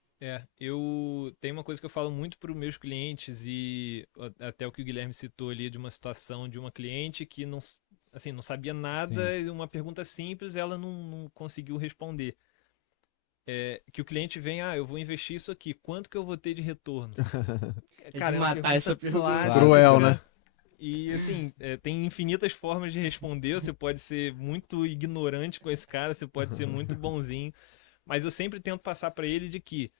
Eu tenho uma coisa que eu falo muito para os meus clientes e até o que o Guilherme citou ali de uma situação de uma cliente que não, assim, não sabia nada, Sim. e uma pergunta simples ela não conseguiu responder. Que o cliente vem, eu vou investir isso aqui, quanto que eu vou ter de retorno? É de Cara, é uma matar essa pergunta pergunta. Cruel, clássica. né? E assim, tem infinitas formas de responder. Você pode ser muito ignorante com esse cara, você pode ser muito bonzinho. Mas eu sempre tento passar para ele de que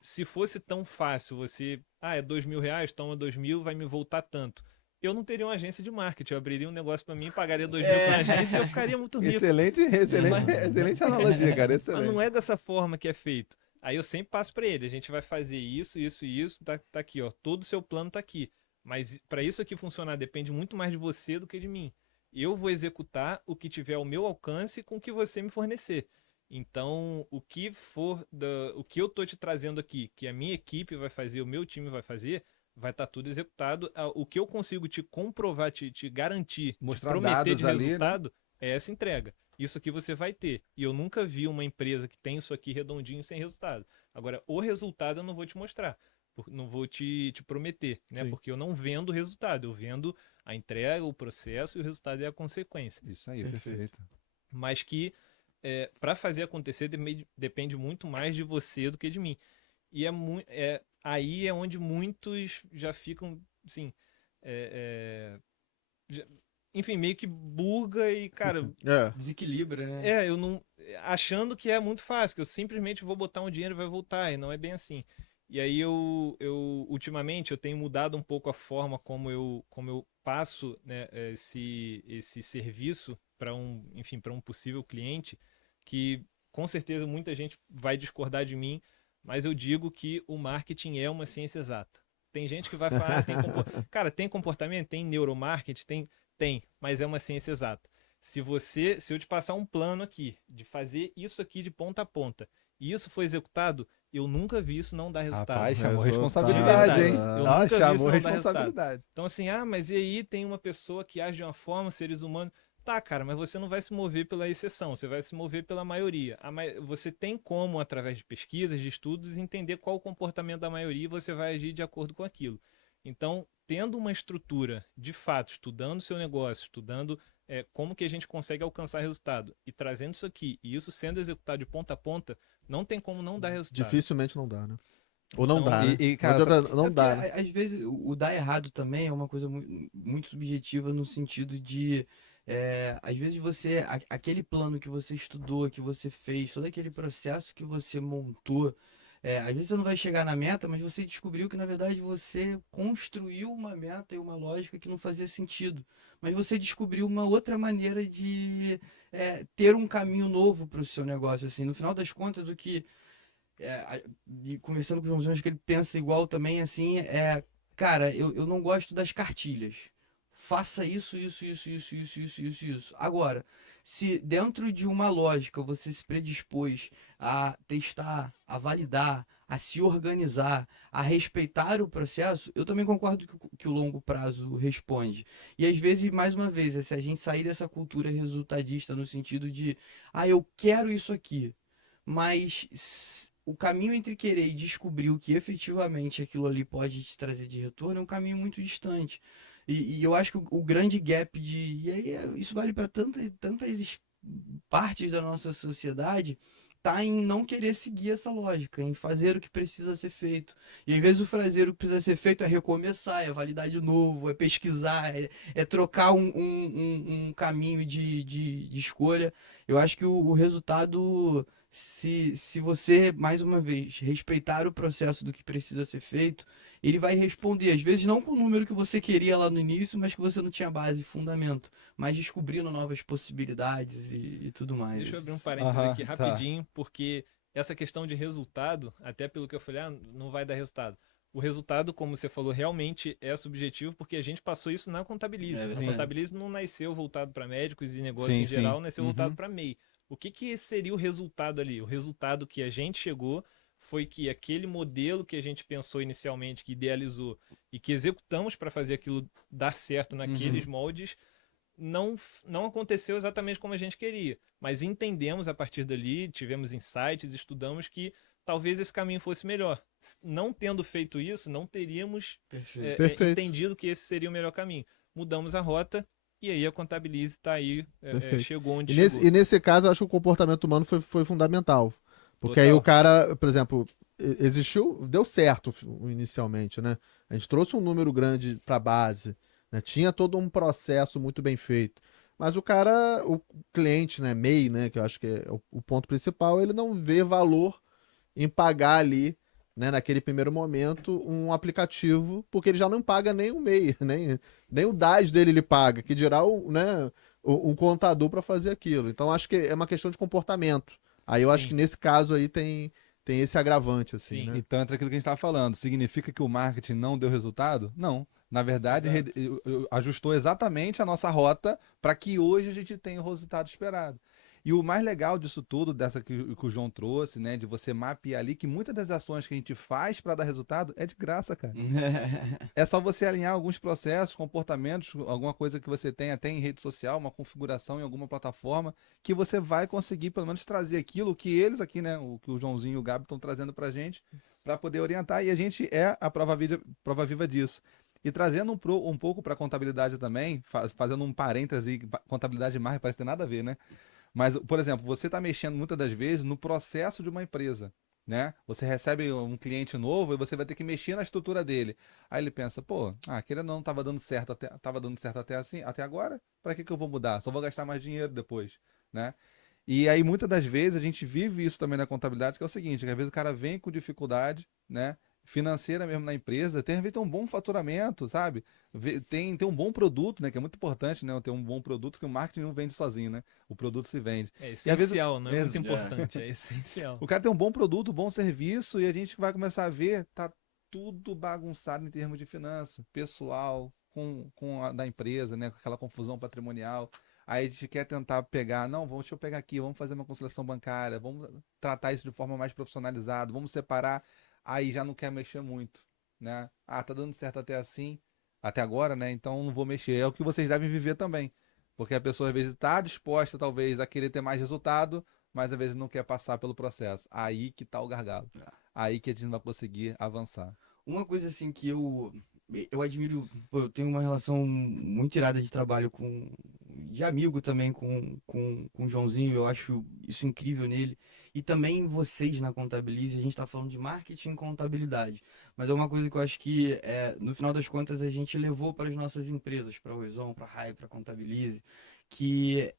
se fosse tão fácil, você, é R$ 2.000, toma 2.000, vai me voltar tanto. Eu não teria uma agência de marketing, eu abriria um negócio para mim, pagaria 2.000 para a agência e eu ficaria muito rico. Excelente, excelente, Mas, excelente analogia, cara. mas não Excelente. é dessa forma que é feito. Aí eu sempre passo para ele, a gente vai fazer isso, isso e isso, tá aqui, ó, todo o seu plano tá aqui. Mas para isso aqui funcionar depende muito mais de você do que de mim. Eu vou executar o que tiver ao meu alcance com o que você me fornecer. Então, o que eu tô te trazendo aqui, que a minha equipe vai fazer, o meu time vai fazer, vai estar tudo executado. O que eu consigo te comprovar, te garantir, te Mostrar prometer de dados ali, né? resultado, é essa entrega. Isso aqui você vai ter. E eu nunca vi uma empresa que tem isso aqui redondinho sem resultado. Agora, o resultado eu não vou te mostrar. Não vou te prometer, né? Sim. Porque eu não vendo o resultado. Eu vendo a entrega, o processo e o resultado é a consequência. Isso aí, Perfeito. perfeito. Mas que para fazer acontecer depende muito mais de você do que de mim. E aí é onde muitos já ficam, assim, enfim, meio que buga e, cara, É. Desequilibra, né? eu não. Achando que é muito fácil, que eu simplesmente vou botar um dinheiro e vai voltar, e não é bem assim. E aí ultimamente eu tenho mudado um pouco a forma como eu passo, né, esse serviço para para um possível cliente, que com certeza muita gente vai discordar de mim, mas eu digo que o marketing é uma ciência exata. Tem gente que vai falar, cara, tem comportamento, tem neuromarketing, tem, mas é uma ciência exata. Se eu te passar um plano aqui de fazer isso aqui de ponta a ponta, e isso foi executado, eu nunca vi isso não dar resultado. Rapaz, chamou Resultado. responsabilidade, hein? Eu Ah, nunca vi isso chamou não dar responsabilidade. Então assim, mas e aí tem uma pessoa que age de uma forma, seres humanos. Tá, cara, mas você não vai se mover pela exceção, você vai se mover pela maioria. Você tem como, através de pesquisas, de estudos, entender qual o comportamento da maioria e você vai agir de acordo com aquilo. Então, tendo uma estrutura, de fato, estudando o seu negócio, estudando como que a gente consegue alcançar resultado e trazendo isso aqui, e isso sendo executado de ponta a ponta, não tem como não dar resultado. Dificilmente não dá, né? Ou não Então, dá, né? cara, Não dá, né? Às vezes o dar errado também é uma coisa muito subjetiva no sentido de às vezes aquele plano que você estudou, que você fez, todo aquele processo que você montou, às vezes você não vai chegar na meta, mas você descobriu que na verdade você construiu uma meta e uma lógica que não fazia sentido. Mas você descobriu uma outra maneira de ter um caminho novo para o seu negócio. Assim, no final das contas, do que e conversando com o Joãozinho, acho que ele pensa igual também, assim, cara, eu não gosto das cartilhas. Faça isso, isso, isso, isso, isso, isso, isso, isso. Agora, se dentro de uma lógica você se predispôs a testar, a validar, a se organizar, a respeitar o processo, eu também concordo que o longo prazo responde. E às vezes, mais uma vez, se a gente sair dessa cultura resultadista no sentido de, eu quero isso aqui, mas o caminho entre querer e descobrir o que efetivamente aquilo ali pode te trazer de retorno é um caminho muito distante. E eu acho que o grande gap e aí isso vale para tantas partes da nossa sociedade, tá em não querer seguir essa lógica, em fazer o que precisa ser feito. E às vezes o fazer o que precisa ser feito é recomeçar, é validar de novo, é pesquisar, é trocar um caminho de escolha. Eu acho que o resultado, se você, mais uma vez, respeitar o processo do que precisa ser feito, ele vai responder, às vezes não com o número que você queria lá no início, mas que você não tinha base e fundamento, mas descobrindo novas possibilidades e tudo mais. Deixa eu abrir um parênteses aqui rapidinho, porque essa questão de resultado, até pelo que eu falei, não vai dar resultado. O resultado, como você falou, realmente é subjetivo, porque a gente passou isso na Contabilize. A Contabilize não nasceu voltado para médicos e negócios em geral, nasceu voltado para MEI. O que seria o resultado ali? O resultado que a gente chegou foi que aquele modelo que a gente pensou inicialmente, que idealizou e que executamos para fazer aquilo dar certo naqueles moldes, não aconteceu exatamente como a gente queria. Mas entendemos a partir dali, tivemos insights, estudamos que talvez esse caminho fosse melhor. Não tendo feito isso, não teríamos entendido que esse seria o melhor caminho. Mudamos a rota e aí a Contabilize está aí, chegou onde chegou. E nesse caso, eu acho que o comportamento humano foi fundamental. Porque Total. aí o cara, por exemplo, deu certo inicialmente, né? A gente trouxe um número grande para a base, né? Tinha todo um processo muito bem feito. Mas o cliente, né, MEI, né, que eu acho que é o ponto principal, ele não vê valor em pagar ali, né, naquele primeiro momento, um aplicativo, porque ele já não paga nem o MEI, nem o DAS dele ele paga, que dirá um contador para fazer aquilo. Então acho que é uma questão de comportamento. Aí eu acho que nesse caso aí tem esse agravante, assim, né? Então, entra aquilo que a gente estava falando. Significa que o marketing não deu resultado? Não. Na verdade, ajustou exatamente a nossa rota para que hoje a gente tenha o resultado esperado. E o mais legal disso tudo, dessa que o João trouxe, né, de você mapear ali, que muitas das ações que a gente faz para dar resultado é de graça, cara. É só você alinhar alguns processos, comportamentos, alguma coisa que você tem até em rede social, uma configuração em alguma plataforma, que você vai conseguir pelo menos trazer aquilo que eles aqui, né, o que o Joãozinho e o Gabi estão trazendo pra gente, para poder orientar, e a gente é a prova viva disso. E trazendo um pouco para a contabilidade também, fazendo um parêntese, contabilidade e marketing parece ter nada a ver, né? Mas, por exemplo, você está mexendo muitas das vezes no processo de uma empresa, né? Você recebe um cliente novo e você vai ter que mexer na estrutura dele. Aí ele pensa, aquele não estava dando certo até agora, para que eu vou mudar? Só vou gastar mais dinheiro depois, né? E aí, muitas das vezes, a gente vive isso também na contabilidade, que é o seguinte, que às vezes o cara vem com dificuldade, né? financeira mesmo na empresa, tem que ter um bom faturamento, sabe? Tem um bom produto, né? Que é muito importante, né? Ter um bom produto, que o marketing não vende sozinho, né? O produto se vende. É E às vezes, essencial, não é muito ex- importante, é essencial. o cara tem um bom produto, um bom serviço, e a gente vai começar a ver, tá tudo bagunçado em termos de finança, pessoal, com a da empresa, né? Com aquela confusão patrimonial. Aí a gente quer tentar pegar, não, deixa eu pegar aqui, vamos fazer uma conciliação bancária, vamos tratar isso de forma mais profissionalizada, vamos separar, aí já não quer mexer muito, né? Ah, tá dando certo até assim, até agora, né? Então não vou mexer. É o que vocês devem viver também. Porque a pessoa às vezes está disposta, talvez, a querer ter mais resultado, mas às vezes não quer passar pelo processo. Aí que tá o gargalo. Aí que a gente não vai conseguir avançar. Uma coisa assim que eu admiro, pô, eu tenho uma relação muito irada de trabalho de amigo também com o Joãozinho, eu acho isso incrível nele. E também vocês na Contabilize, a gente está falando de marketing e contabilidade. Mas é uma coisa que eu acho que, no final das contas, a gente levou para as nossas empresas, para a Oizon, para a RAI, para a Contabilize, que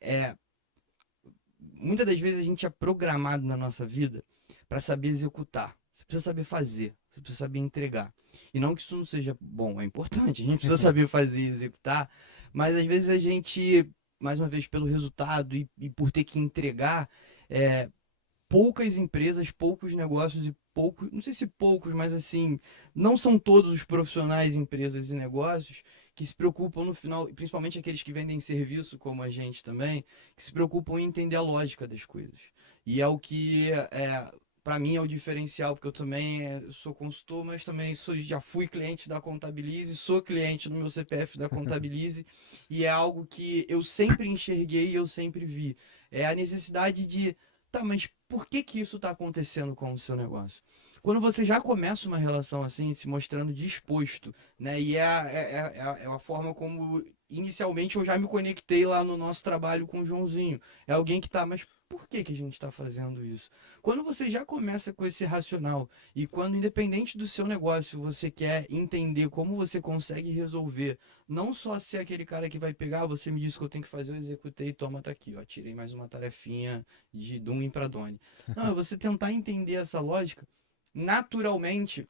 muitas das vezes a gente é programado na nossa vida para saber executar. Você precisa saber fazer, você precisa saber entregar. E não que isso não seja bom, é importante, a gente precisa saber fazer e executar, mas às vezes a gente, mais uma vez, pelo resultado e por ter que entregar, poucas empresas, poucos negócios e poucos, não sei se poucos, mas assim, não são todos os profissionais, empresas e negócios que se preocupam no final, principalmente aqueles que vendem serviço, como a gente também, que se preocupam em entender a lógica das coisas. E é o que para mim é o diferencial, porque eu também sou consultor, mas também já fui cliente da Contabilize, sou cliente do meu CPF da Contabilize, e é algo que eu sempre enxerguei e eu sempre vi. É a necessidade de, tá, mas por que que isso está acontecendo com o seu negócio? Quando você já começa uma relação assim, se mostrando disposto, né? E é a forma como inicialmente eu já me conectei lá no nosso trabalho com o Joãozinho. É alguém que tá, mas por que que a gente está fazendo isso? Quando você já começa com esse racional e quando, independente do seu negócio, você quer entender como você consegue resolver, não só ser aquele cara que vai pegar, você me disse que eu tenho que fazer, eu executei, toma, tá aqui, ó, tirei mais uma tarefinha de Dum para Doni. Não, é você tentar entender essa lógica, naturalmente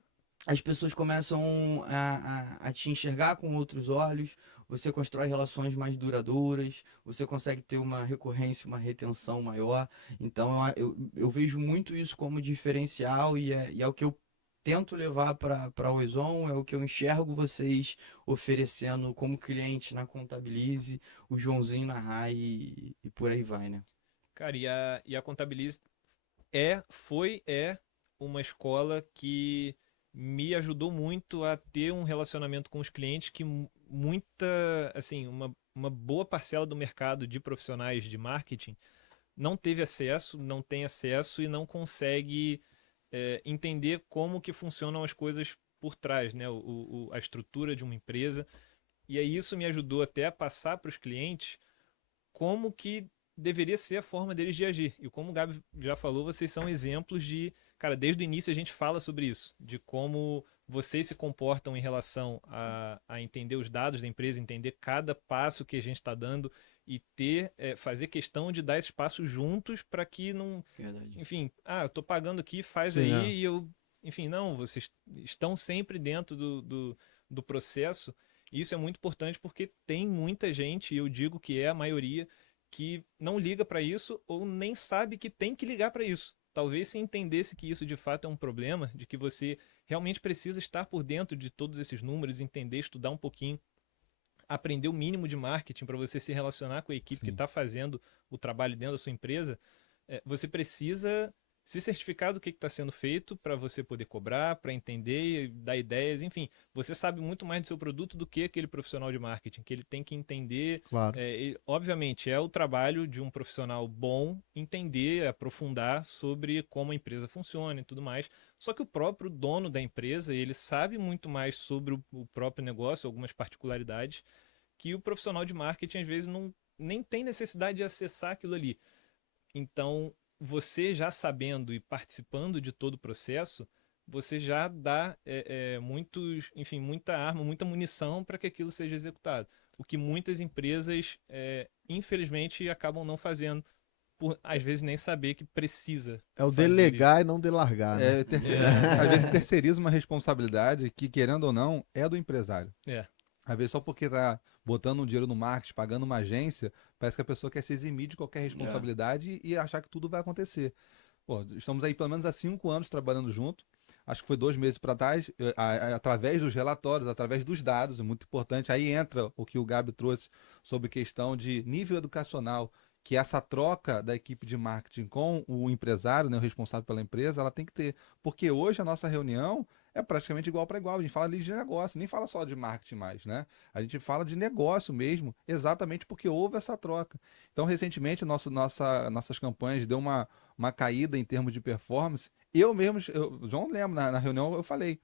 as pessoas começam a te enxergar com outros olhos, você constrói relações mais duradouras, você consegue ter uma recorrência, uma retenção maior. Então eu vejo muito isso como diferencial e é o que eu tento levar para a Oizon, é o que eu enxergo vocês oferecendo como cliente na Contabilize, o Joãozinho na RAI e por aí vai, né? Cara, e a Contabilize é uma escola que me ajudou muito a ter um relacionamento com os clientes que assim, uma boa parcela do mercado de profissionais de marketing não teve acesso, não tem acesso e não consegue entender como que funcionam as coisas por trás, né? A estrutura de uma empresa. E aí isso me ajudou até a passar para os clientes como que deveria ser a forma deles de agir. E como o Gabi já falou, vocês são exemplos de, cara, desde o início a gente fala sobre isso, de como vocês se comportam em relação a entender os dados da empresa, entender cada passo que a gente está dando e fazer questão de dar esses passos juntos para que não, Verdade. enfim, eu tô pagando aqui, faz Sim, aí e eu, enfim, não, vocês estão sempre dentro do processo. E isso é muito importante porque tem muita gente, e eu digo que é a maioria, que não liga para isso ou nem sabe que tem que ligar para isso. Talvez se entendesse que isso de fato é um problema, de que você realmente precisa estar por dentro de todos esses números, entender, estudar um pouquinho, aprender o mínimo de marketing para você se relacionar com a equipe que Sim. está fazendo o trabalho dentro da sua empresa, você precisa se certificar do que está sendo feito para você poder cobrar, para entender, dar ideias, enfim. Você sabe muito mais do seu produto do que aquele profissional de marketing, que ele tem que entender. claro. Obviamente, é o trabalho de um profissional bom entender, aprofundar sobre como a empresa funciona e tudo mais. Só que o próprio dono da empresa, ele sabe muito mais sobre o próprio negócio, algumas particularidades, que o profissional de marketing às vezes não nem tem necessidade de acessar aquilo ali. Então, você já sabendo e participando de todo o processo, você já dá enfim, muita arma, muita munição para que aquilo seja executado. O que muitas empresas, infelizmente, acabam não fazendo por às vezes nem saber que precisa. É o fazer delegar e não delargar, né? Às vezes terceiriza uma responsabilidade que, querendo ou não, é do empresário. isso. É. Às vezes só porque tá botando um dinheiro no marketing, pagando uma agência, parece que a pessoa quer se eximir de qualquer responsabilidade e achar que tudo vai acontecer. Pô, estamos aí pelo menos há 5 anos trabalhando junto. Acho que foi 2 meses para trás, através dos relatórios, através dos dados, é muito importante. Aí entra o que o Gabi trouxe sobre questão de nível educacional, que essa troca da equipe de marketing com o empresário, né, o responsável pela empresa, ela tem que ter. Porque hoje a nossa reunião é praticamente igual para igual. A gente fala ali de negócio, nem fala só de marketing mais, né? A gente fala de negócio mesmo, exatamente porque houve essa troca. Então, recentemente, nossas campanhas deu uma caída em termos de performance. Eu mesmo, João lembra, na reunião eu falei,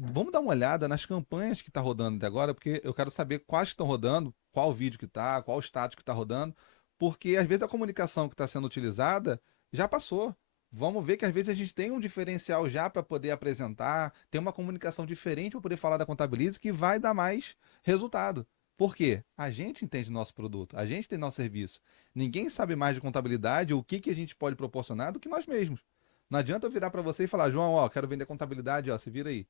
vamos dar uma olhada nas campanhas que está rodando até agora, porque eu quero saber quais estão rodando, qual vídeo que está, qual status que está rodando, porque às vezes a comunicação que está sendo utilizada já passou. Vamos ver que às vezes a gente tem um diferencial já para poder apresentar, tem uma comunicação diferente para poder falar da Contabilize que vai dar mais resultado. Por quê? A gente entende nosso produto, a gente tem nosso serviço. Ninguém sabe mais de contabilidade ou o que a gente pode proporcionar do que nós mesmos. Não adianta eu virar para você e falar, João, ó, quero vender contabilidade, ó, você vira aí.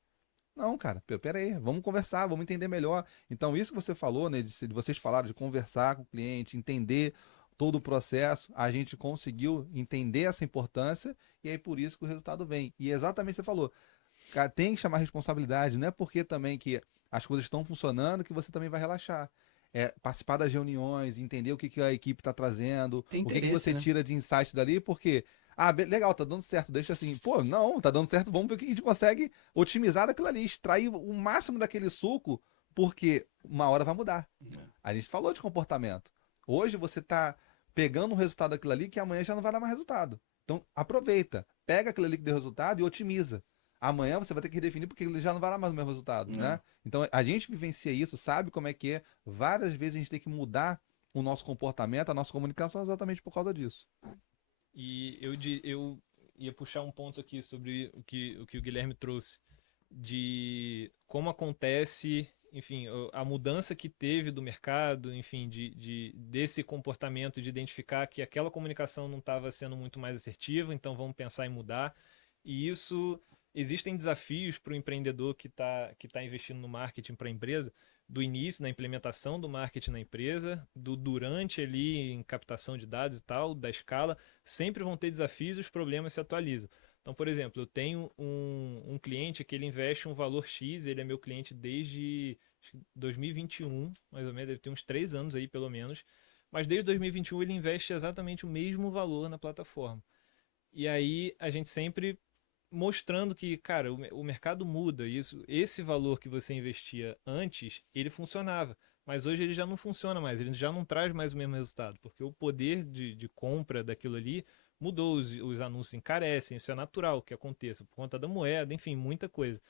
Não, cara, pera aí, vamos conversar, vamos entender melhor. Então, isso que você falou, né, de vocês falaram de conversar com o cliente, entender todo o processo, a gente conseguiu entender essa importância e aí por isso que o resultado vem. E exatamente você falou, cara, tem que chamar responsabilidade, não é porque também que as coisas estão funcionando que você também vai relaxar. É participar das reuniões, entender o que a equipe está trazendo, Tem o que interesse, você né? tira de insight dali, porque legal, tá dando certo, deixa assim, pô, não, tá dando certo, vamos ver o que a gente consegue otimizar daquilo ali, extrair o máximo daquele suco, porque uma hora vai mudar. A gente falou de comportamento. Hoje você tá pegando um resultado daquilo ali que amanhã já não vai dar mais resultado. Então, aproveita, pega aquilo ali que deu resultado e otimiza. Amanhã você vai ter que redefinir porque ele já não vai dar mais o mesmo resultado, né? Então, a gente vivencia isso, sabe como é que é. Várias vezes a gente tem que mudar o nosso comportamento, a nossa comunicação exatamente por causa disso. E eu ia puxar um ponto aqui sobre o que o Guilherme trouxe, de como acontece, enfim, a mudança que teve do mercado, enfim, desse comportamento de identificar que aquela comunicação não estava sendo muito mais assertiva, então vamos pensar em mudar. E isso, existem desafios para o empreendedor que tá investindo no marketing para a empresa, do início, na implementação do marketing na empresa, do durante ali em captação de dados e tal, da escala, sempre vão ter desafios e os problemas se atualizam. Então, por exemplo, eu tenho um cliente que ele investe um valor X, ele é meu cliente desde 2021, mais ou menos, deve ter uns 3 anos aí pelo menos, mas desde 2021 ele investe exatamente o mesmo valor na plataforma. E aí a gente sempre mostrando que, cara, o mercado muda, isso, esse valor que você investia antes, ele funcionava. Mas hoje ele já não funciona mais, ele já não traz mais o mesmo resultado, porque o poder de compra daquilo ali mudou, os anúncios encarecem, isso é natural que aconteça, por conta da moeda, enfim, muita coisa.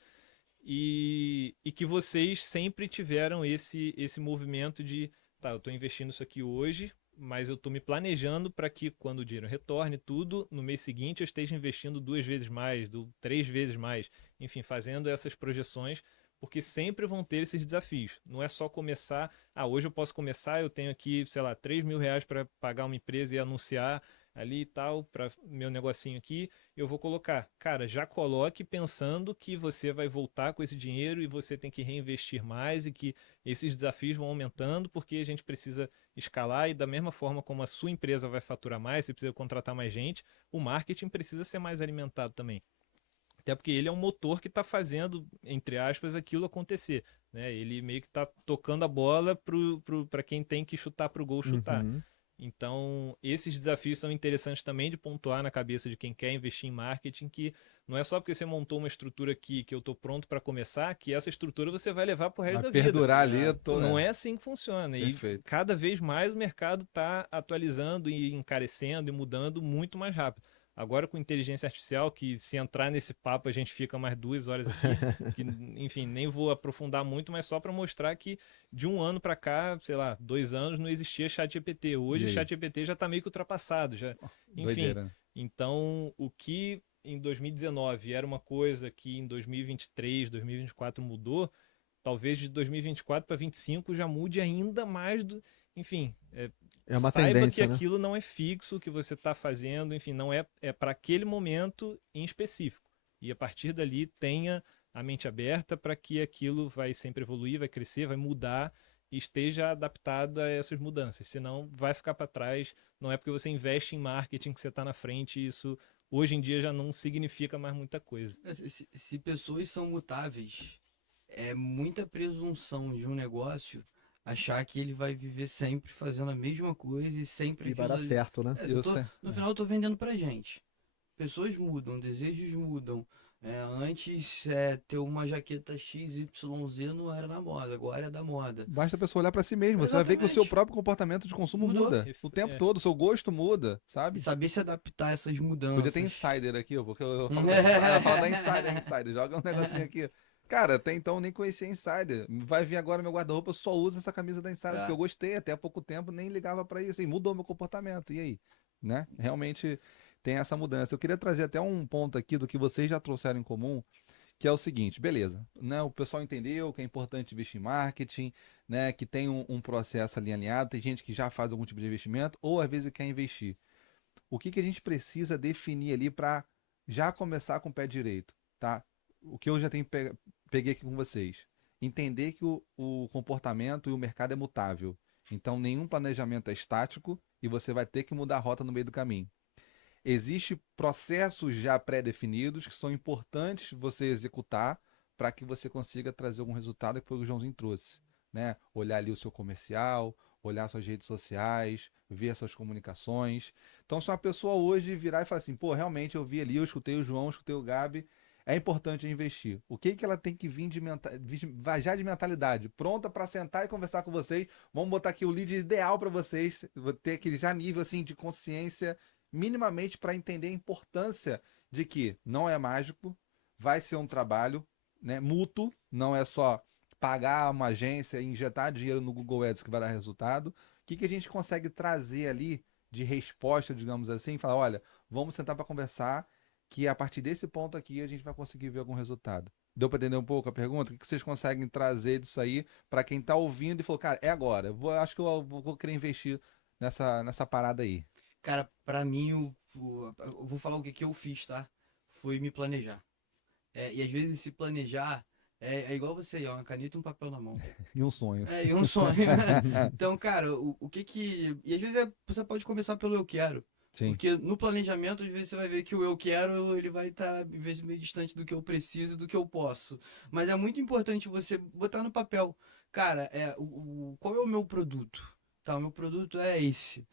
E que vocês sempre tiveram esse movimento de, tá, eu estou investindo isso aqui hoje, mas eu estou me planejando para que quando o dinheiro retorne tudo, no mês seguinte eu esteja investindo 2 vezes mais, 3 vezes mais, enfim, fazendo essas projeções, porque sempre vão ter esses desafios. Não é só começar, hoje eu posso começar, eu tenho aqui, sei lá, R$ 3.000 para pagar uma empresa e anunciar ali e tal, para meu negocinho aqui, eu vou colocar. Cara, já coloque pensando que você vai voltar com esse dinheiro e você tem que reinvestir mais e que esses desafios vão aumentando porque a gente precisa escalar e da mesma forma como a sua empresa vai faturar mais, você precisa contratar mais gente, o marketing precisa ser mais alimentado também. Até porque ele é um motor que está fazendo, entre aspas, aquilo acontecer. Né? Ele meio que está tocando a bola para quem tem que chutar para o gol chutar. Uhum. Então, esses desafios são interessantes também de pontuar na cabeça de quem quer investir em marketing, que não é só porque você montou uma estrutura aqui que eu estou pronto para começar, que essa estrutura você vai levar para o resto Vai da vida. perdurar ali toda. Não é assim que funciona. Perfeito. E cada vez mais o mercado está atualizando e encarecendo e mudando muito mais rápido. Agora com inteligência artificial, que se entrar nesse papo a gente fica mais 2 horas aqui, que, enfim, nem vou aprofundar muito, mas só para mostrar que de um ano para cá, sei lá, 2 anos não existia ChatGPT. Hoje o ChatGPT já está meio que ultrapassado, já. Enfim, Doideira, né? então o que em 2019 era uma coisa que em 2023, 2024 mudou, talvez de 2024 para 2025 já mude ainda mais do, enfim, É uma saiba tendência, que né? aquilo não é fixo, o que você está fazendo, enfim, não é para aquele momento em específico. E a partir dali tenha a mente aberta para que aquilo vai sempre evoluir, vai crescer, vai mudar e esteja adaptado a essas mudanças. Senão vai ficar para trás. Não é porque você investe em marketing que você está na frente. E isso hoje em dia já não significa mais muita coisa. Se pessoas são mutáveis, é muita presunção de um negócio achar que ele vai viver sempre fazendo a mesma coisa e sempre E vai aquilo dar ali. certo, né? Se eu Eu tô, sei. no final eu tô vendendo pra gente. Pessoas mudam, desejos mudam. Antes, ter uma jaqueta XYZ não era na moda, agora é da moda. Basta a pessoa olhar pra si mesma. Você vai ver que o seu Exatamente. próprio comportamento de consumo Mudou. muda o tempo É. todo, o seu gosto muda, E sabe? saber se adaptar a essas mudanças. Podia ter insider aqui, ó, porque eu falo, eu falo da insider, joga um negocinho aqui. Cara, até então eu nem conhecia insider. Vai vir agora meu guarda-roupa, eu só uso essa camisa da insider, porque eu gostei até há pouco tempo, nem ligava pra isso, e mudou meu comportamento. E aí? Né? Realmente tem essa mudança. Eu queria trazer até um ponto aqui do que vocês já trouxeram em comum, que é o seguinte, beleza, né? O pessoal entendeu que é importante investir em marketing, né? Que tem um processo ali alinhado, tem gente que já faz algum tipo de investimento, ou às vezes quer investir. O que a gente precisa definir ali para já começar com o pé direito, tá? O que eu já tenho peguei aqui com vocês. Entender que o comportamento e o mercado é mutável. Então, nenhum planejamento é estático e você vai ter que mudar a rota no meio do caminho. Existem processos já pré-definidos que são importantes você executar para que você consiga trazer algum resultado, que foi o que o Joãozinho trouxe. Né? Olhar ali o seu comercial, olhar suas redes sociais, ver suas comunicações. Então, se uma pessoa hoje virar e falar assim, pô, realmente eu vi ali, eu escutei o João, eu escutei o Gabi, é importante investir. O que ela tem que vir já de mentalidade, pronta para sentar e conversar com vocês? Vamos botar aqui o lead ideal para vocês, vou ter aquele já nível assim de consciência minimamente para entender a importância de que não é mágico, vai ser um trabalho, né, mútuo, não é só pagar uma agência e injetar dinheiro no Google Ads que vai dar resultado. O que a gente consegue trazer ali de resposta, digamos assim, falar, olha, vamos sentar para conversar, que a partir desse ponto aqui a gente vai conseguir ver algum resultado. Deu para entender um pouco a pergunta? O que vocês conseguem trazer disso aí para quem está ouvindo e falou, cara, é agora, acho que eu vou querer investir nessa parada aí. Cara, pra mim, eu vou falar o que eu fiz, tá? Foi me planejar. E às vezes se planejar é igual você, ó, uma caneta e um papel na mão. E um sonho. E um sonho. Então, cara, o que que... E às vezes você pode começar pelo eu quero. Sim. Porque no planejamento, às vezes você vai ver que o eu quero, ele vai estar meio distante do que eu preciso e do que eu posso. Mas é muito importante você botar no papel. Cara, qual é o meu produto? Tá, o meu produto é esse.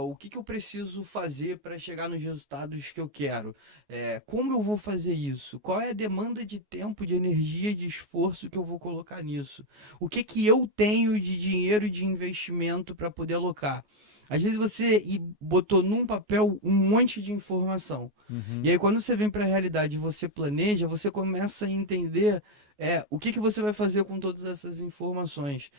O que eu preciso fazer para chegar nos resultados que eu quero? Como eu vou fazer isso? Qual é a demanda de tempo, de energia, de esforço que eu vou colocar nisso? O que eu tenho de dinheiro e de investimento para poder alocar? Às vezes você botou num papel um monte de informação. Uhum. E aí quando você vem para a realidade e você planeja, você começa a entender o que você vai fazer com todas essas informações.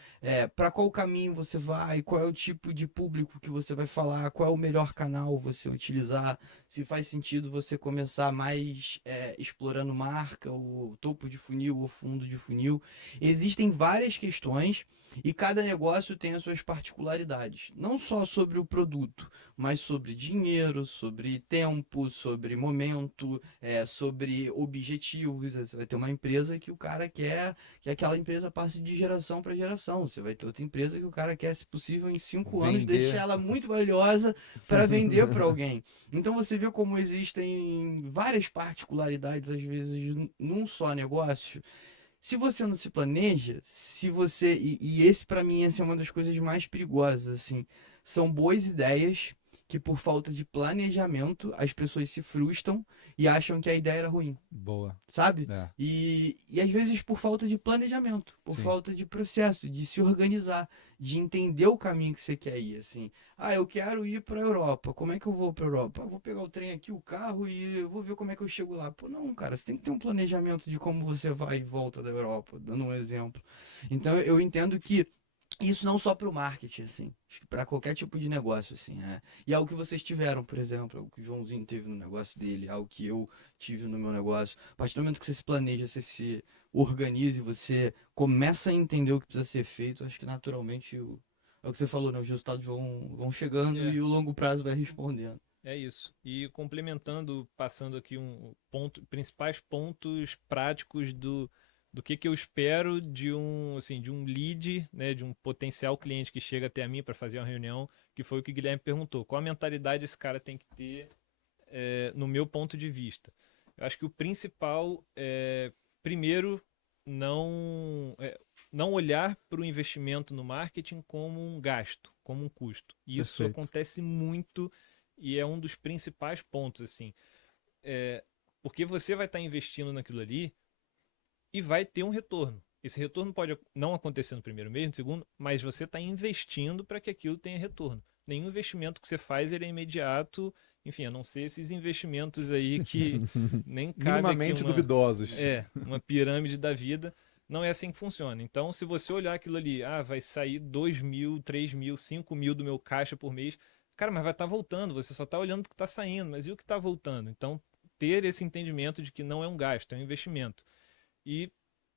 Para qual caminho você vai, qual é o tipo de público que você vai falar, qual é o melhor canal você utilizar, se faz sentido você começar mais explorando marca, o topo de funil ou fundo de funil. Existem várias questões e cada negócio tem as suas particularidades. Não só sobre o produto, mas sobre dinheiro, sobre tempo, sobre momento, sobre objetivos. Você vai ter uma empresa que o cara quer que aquela empresa passe de geração para geração. Você vai ter outra empresa que o cara quer, se possível, em 5 anos, Vender. deixar ela muito valiosa para vender para alguém. Então você vê como existem várias particularidades, às vezes, num só negócio. Se você não se planeja, se você. E esse, para mim, essa é uma das coisas mais perigosas, assim. São boas ideias que, por falta de planejamento, as pessoas se frustram e acham que a ideia era ruim, Boa. sabe? É. E às vezes por falta de planejamento, por Sim. falta de processo, de se organizar, de entender o caminho que você quer ir, assim. Eu quero ir para a Europa. Como é que eu vou para a Europa? Vou pegar o trem aqui, o carro e eu vou ver como é que eu chego lá. Pô, não, cara, você tem que ter um planejamento de como você vai e volta da Europa, dando um exemplo. Então eu entendo que isso não só para o marketing, assim, para qualquer tipo de negócio, assim, E algo que vocês tiveram, por exemplo, algo que o Joãozinho teve no negócio dele, algo que eu tive no meu negócio. A partir do momento que você se planeja, você se organiza, você começa a entender o que precisa ser feito, acho que naturalmente é o que você falou, né? Os resultados vão chegando É. e o longo prazo vai respondendo. É isso. E complementando, passando aqui principais pontos práticos do que eu espero de um lead, né, de um potencial cliente que chega até a mim para fazer uma reunião, que foi o que o Guilherme perguntou. Qual a mentalidade esse cara tem que ter, no meu ponto de vista? Eu acho que o principal é, primeiro, não olhar para o investimento no marketing como um gasto, como um custo. Isso Perfeito. acontece muito e é um dos principais pontos, assim. Porque você vai estar investindo naquilo ali e vai ter um retorno. Esse retorno pode não acontecer no primeiro mês, no segundo, mas você está investindo para que aquilo tenha retorno. Nenhum investimento que você faz ele é imediato, enfim, a não ser esses investimentos aí que nem cabe aqui Minimamente duvidosos. uma pirâmide da vida. Não é assim que funciona. Então, se você olhar aquilo ali, vai sair 2 mil, 3 mil, 5 mil do meu caixa por mês, cara, mas vai estar voltando, você só está olhando porque está saindo, mas e o que está voltando? Então, ter esse entendimento de que não é um gasto, é um investimento. E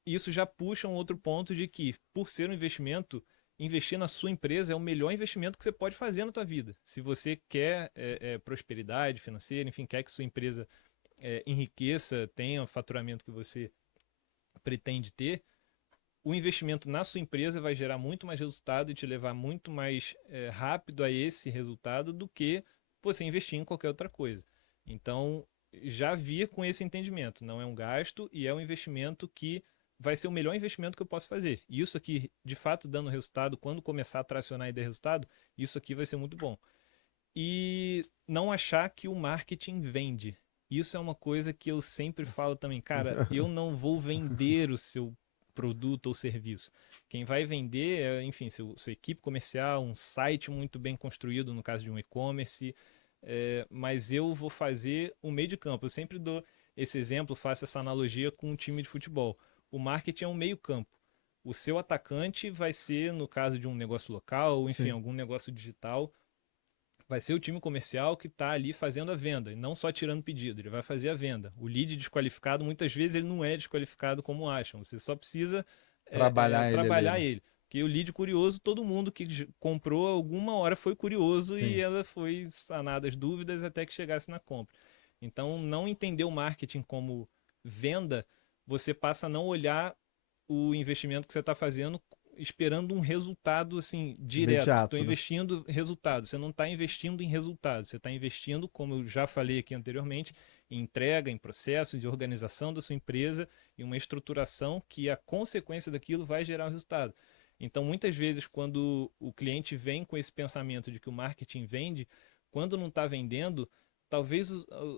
isso já puxa um outro ponto de que, por ser um investimento, investir na sua empresa é o melhor investimento que você pode fazer na tua vida. Se você quer prosperidade financeira, enfim, quer que sua empresa enriqueça, tenha o faturamento que você pretende ter, o investimento na sua empresa vai gerar muito mais resultado e te levar muito mais rápido a esse resultado do que você investir em qualquer outra coisa. Então, já vir com esse entendimento. Não é um gasto e é um investimento que vai ser o melhor investimento que eu posso fazer. E isso aqui, de fato, dando resultado, quando começar a tracionar e der resultado, isso aqui vai ser muito bom. E não achar que o marketing vende. Isso é uma coisa que eu sempre falo também. Cara, eu não vou vender o seu produto ou serviço. Quem vai vender é, enfim, sua equipe comercial, um site muito bem construído, no caso de um e-commerce, mas eu vou fazer o meio de campo. Eu sempre dou esse exemplo, faço essa analogia com um time de futebol. O marketing é um meio campo. O seu atacante vai ser, no caso de um negócio local, enfim, Sim. algum negócio digital, vai ser o time comercial que está ali fazendo a venda, e não só tirando pedido, ele vai fazer a venda. O lead desqualificado, muitas vezes ele não é desqualificado como acham, você só precisa trabalhar ele. Porque o lead curioso, todo mundo que comprou alguma hora foi curioso. Sim. E ela foi sanada as dúvidas até que chegasse na compra. Então, não entender o marketing como venda, você passa a não olhar o investimento que você está fazendo esperando um resultado assim direto. Estou investindo resultado. Você não está investindo em resultado. Você está investindo, como eu já falei aqui anteriormente, em entrega, em processo de organização da sua empresa e uma estruturação que a consequência daquilo vai gerar um resultado. Então, muitas vezes, quando o cliente vem com esse pensamento de que o marketing vende, quando não está vendendo, talvez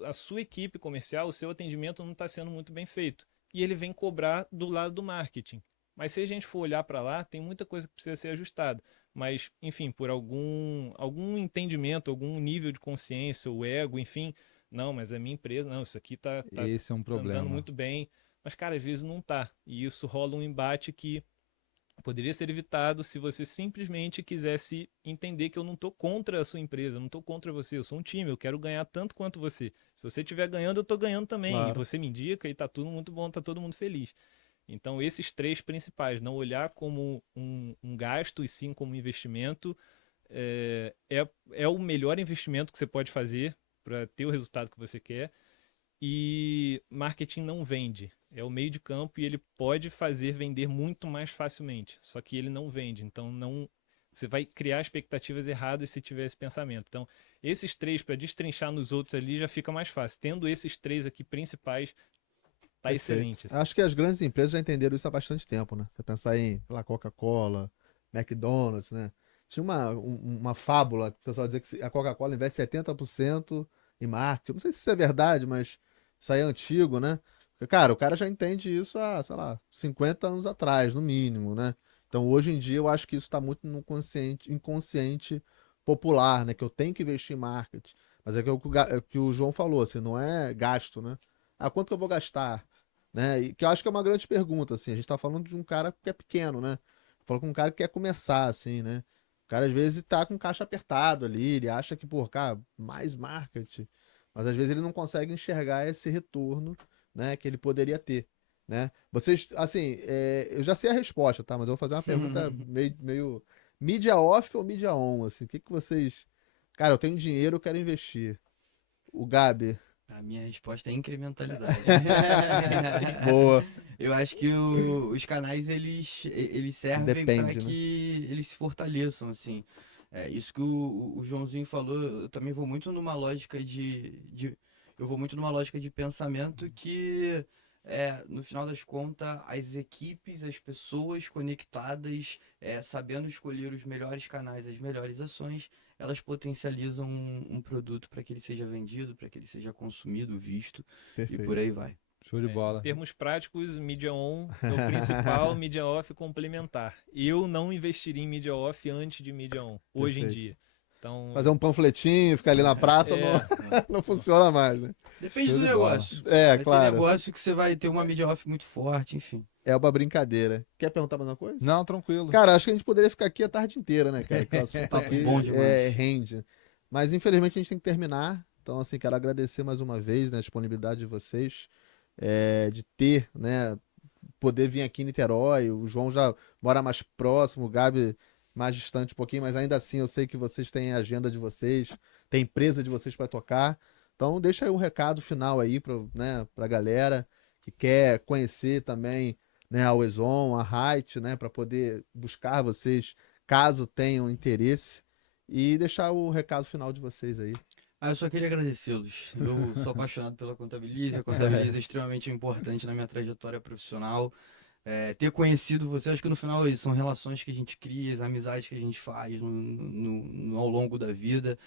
a sua equipe comercial, o seu atendimento não está sendo muito bem feito. E ele vem cobrar do lado do marketing. Mas se a gente for olhar para lá, tem muita coisa que precisa ser ajustada. Mas, enfim, por algum entendimento, algum nível de consciência, o ego, enfim, não, mas a minha empresa, não, isso aqui tá Esse é um problema. andando muito bem. Mas, cara, às vezes não tá. E isso rola um embate que poderia ser evitado se você simplesmente quisesse entender que eu não estou contra a sua empresa, eu não estou contra você, eu sou um time, eu quero ganhar tanto quanto você. Se você estiver ganhando, eu estou ganhando também. Claro. E você me indica e está tudo muito bom, está todo mundo feliz. Então, esses três principais, não olhar como um gasto e sim como um investimento, é o melhor investimento que você pode fazer para ter o resultado que você quer. E marketing não vende, é o meio de campo e ele pode fazer vender muito mais facilmente, só que ele não vende, então você vai criar expectativas erradas se tiver esse pensamento. Então, esses três, para destrinchar nos outros ali, já fica mais fácil. Tendo esses três aqui principais, tá excelente. Assim. Acho que as grandes empresas já entenderam isso há bastante tempo, né? Você pensar em Coca-Cola, McDonald's, né? Tinha uma fábula que o pessoal dizia que a Coca-Cola investe 70% em marketing. Não sei se isso é verdade, mas isso aí é antigo, né? Porque, cara, o cara já entende isso há, sei lá, 50 anos atrás, no mínimo, né? Então, hoje em dia, eu acho que isso está muito no inconsciente popular, né? Que eu tenho que investir em marketing. Mas é que o João falou, assim, não é gasto, né? Quanto que eu vou gastar? Né? E que eu acho que é uma grande pergunta, assim. A gente tá falando de um cara que é pequeno, né? Falando com um cara que quer começar, assim, né? O cara, às vezes, tá com o caixa apertado ali, ele acha que, pô, cara, mais marketing. Mas, às vezes, ele não consegue enxergar esse retorno, né, que ele poderia ter, né? Vocês, assim, eu já sei a resposta, tá? Mas eu vou fazer uma pergunta Mídia off ou mídia on? Assim, o que vocês... Cara, eu tenho dinheiro, eu quero investir. O Gabi. A minha resposta é incrementalidade. Boa. Eu acho que os canais eles servem para Depende, né? que eles se fortaleçam, assim. É isso que o Joãozinho falou. Eu também vou muito numa lógica eu vou muito numa lógica de pensamento que no final das contas as equipes, as pessoas conectadas, sabendo escolher os melhores canais, as melhores ações, elas potencializam um produto para que ele seja vendido, para que ele seja consumido, visto e Perfeito. por aí vai. Show de bola. Em termos práticos, mídia on é o principal, mídia off complementar. Eu não investiria em mídia off antes de mídia on, hoje em Perfeito. dia. Então, Fazer um panfletinho, ficar ali na praça, não funciona mais, né? Depende Show do de bola. negócio. É, Vai ter claro. negócio que você vai ter uma mídia off muito forte, enfim. É uma brincadeira. Quer perguntar mais uma coisa? Não, tranquilo. Cara, acho que a gente poderia ficar aqui a tarde inteira, né, cara? Que o assunto Papo aqui bom demais. rende. Mas, infelizmente, a gente tem que terminar. Então, assim, quero agradecer mais uma vez, né, a disponibilidade de vocês, de ter, né, poder vir aqui em Niterói. O João já mora mais próximo, o Gabi mais distante um pouquinho, mas ainda assim eu sei que vocês têm a agenda de vocês, tem empresa de vocês para tocar. Então, deixa aí um recado final aí pra galera que quer conhecer também, né, a Wezon, a Height, né, para poder buscar vocês, caso tenham interesse, e deixar o recado final de vocês aí. Eu só queria agradecê-los. Eu sou apaixonado pela Contabilize. A Contabilize é extremamente importante na minha trajetória profissional. Ter conhecido você, acho que no final são relações que a gente cria, as amizades que a gente faz ao longo da vida.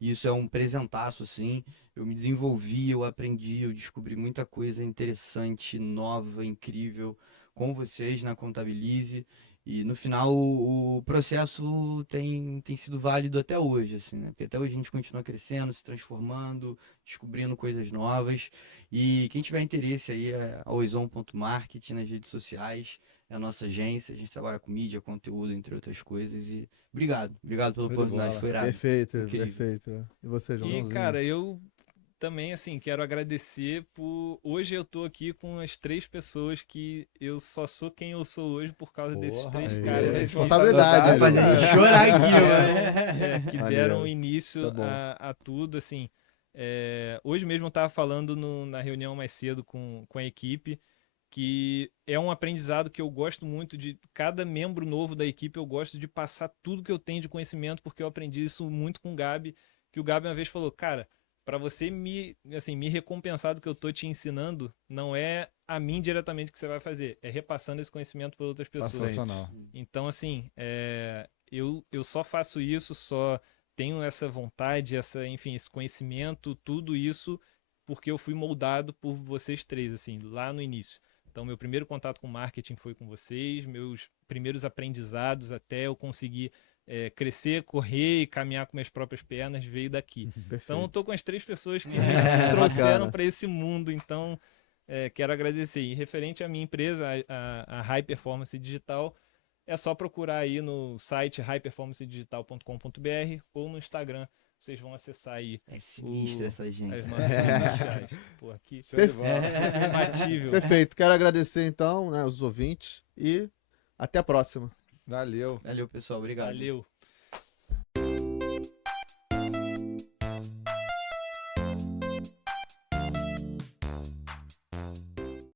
E isso é um presentaço, assim. Eu me desenvolvi, eu aprendi, eu descobri muita coisa interessante, nova, incrível com vocês na Contabilize. E no final o processo tem sido válido até hoje, assim, né? Porque até hoje a gente continua crescendo, se transformando, descobrindo coisas novas. E quem tiver interesse aí é a Oizon.market nas redes sociais, é a nossa agência, a gente trabalha com mídia, conteúdo, entre outras coisas. E obrigado pela de oportunidade, bola. foi irado. Perfeito, Incrível. perfeito. E você, João? E, cara, eu também, assim, quero agradecer por... Hoje eu tô aqui com as 3 pessoas que eu só sou quem eu sou hoje por causa desses 3 aí. caras. Responsabilidade, Vai fazer a gente chorar aqui, mano. Que Maneiro. deram início Isso é bom. a tudo, assim. Hoje mesmo eu tava falando na reunião mais cedo com a equipe, que é um aprendizado que eu gosto muito de... Cada membro novo da equipe eu gosto de passar tudo que eu tenho de conhecimento, porque eu aprendi isso muito com o Gabi, que o Gabi uma vez falou, cara, para você me recompensar do que eu tô te ensinando, não é a mim diretamente que você vai fazer, é repassando esse conhecimento para outras pessoas. Sensacional. Então, assim, eu só faço isso, só tenho essa vontade, enfim, esse conhecimento, tudo isso, porque eu fui moldado por vocês 3, assim, lá no início. Então, meu primeiro contato com marketing foi com vocês, meus primeiros aprendizados até eu conseguir crescer, correr e caminhar com minhas próprias pernas veio daqui. Então, eu tô com as 3 pessoas que me trouxeram para esse mundo. Então, quero agradecer. E referente à minha empresa, a High Performance Digital, é só procurar aí no site highperformancedigital.com.br ou no Instagram. Vocês vão acessar aí É sinistra essa as gente. nossas redes sociais. Pô, aqui, imbatível. Perfeito. Quero agradecer, então, né, os ouvintes e até a próxima. Valeu. Valeu, pessoal. Obrigado. Valeu.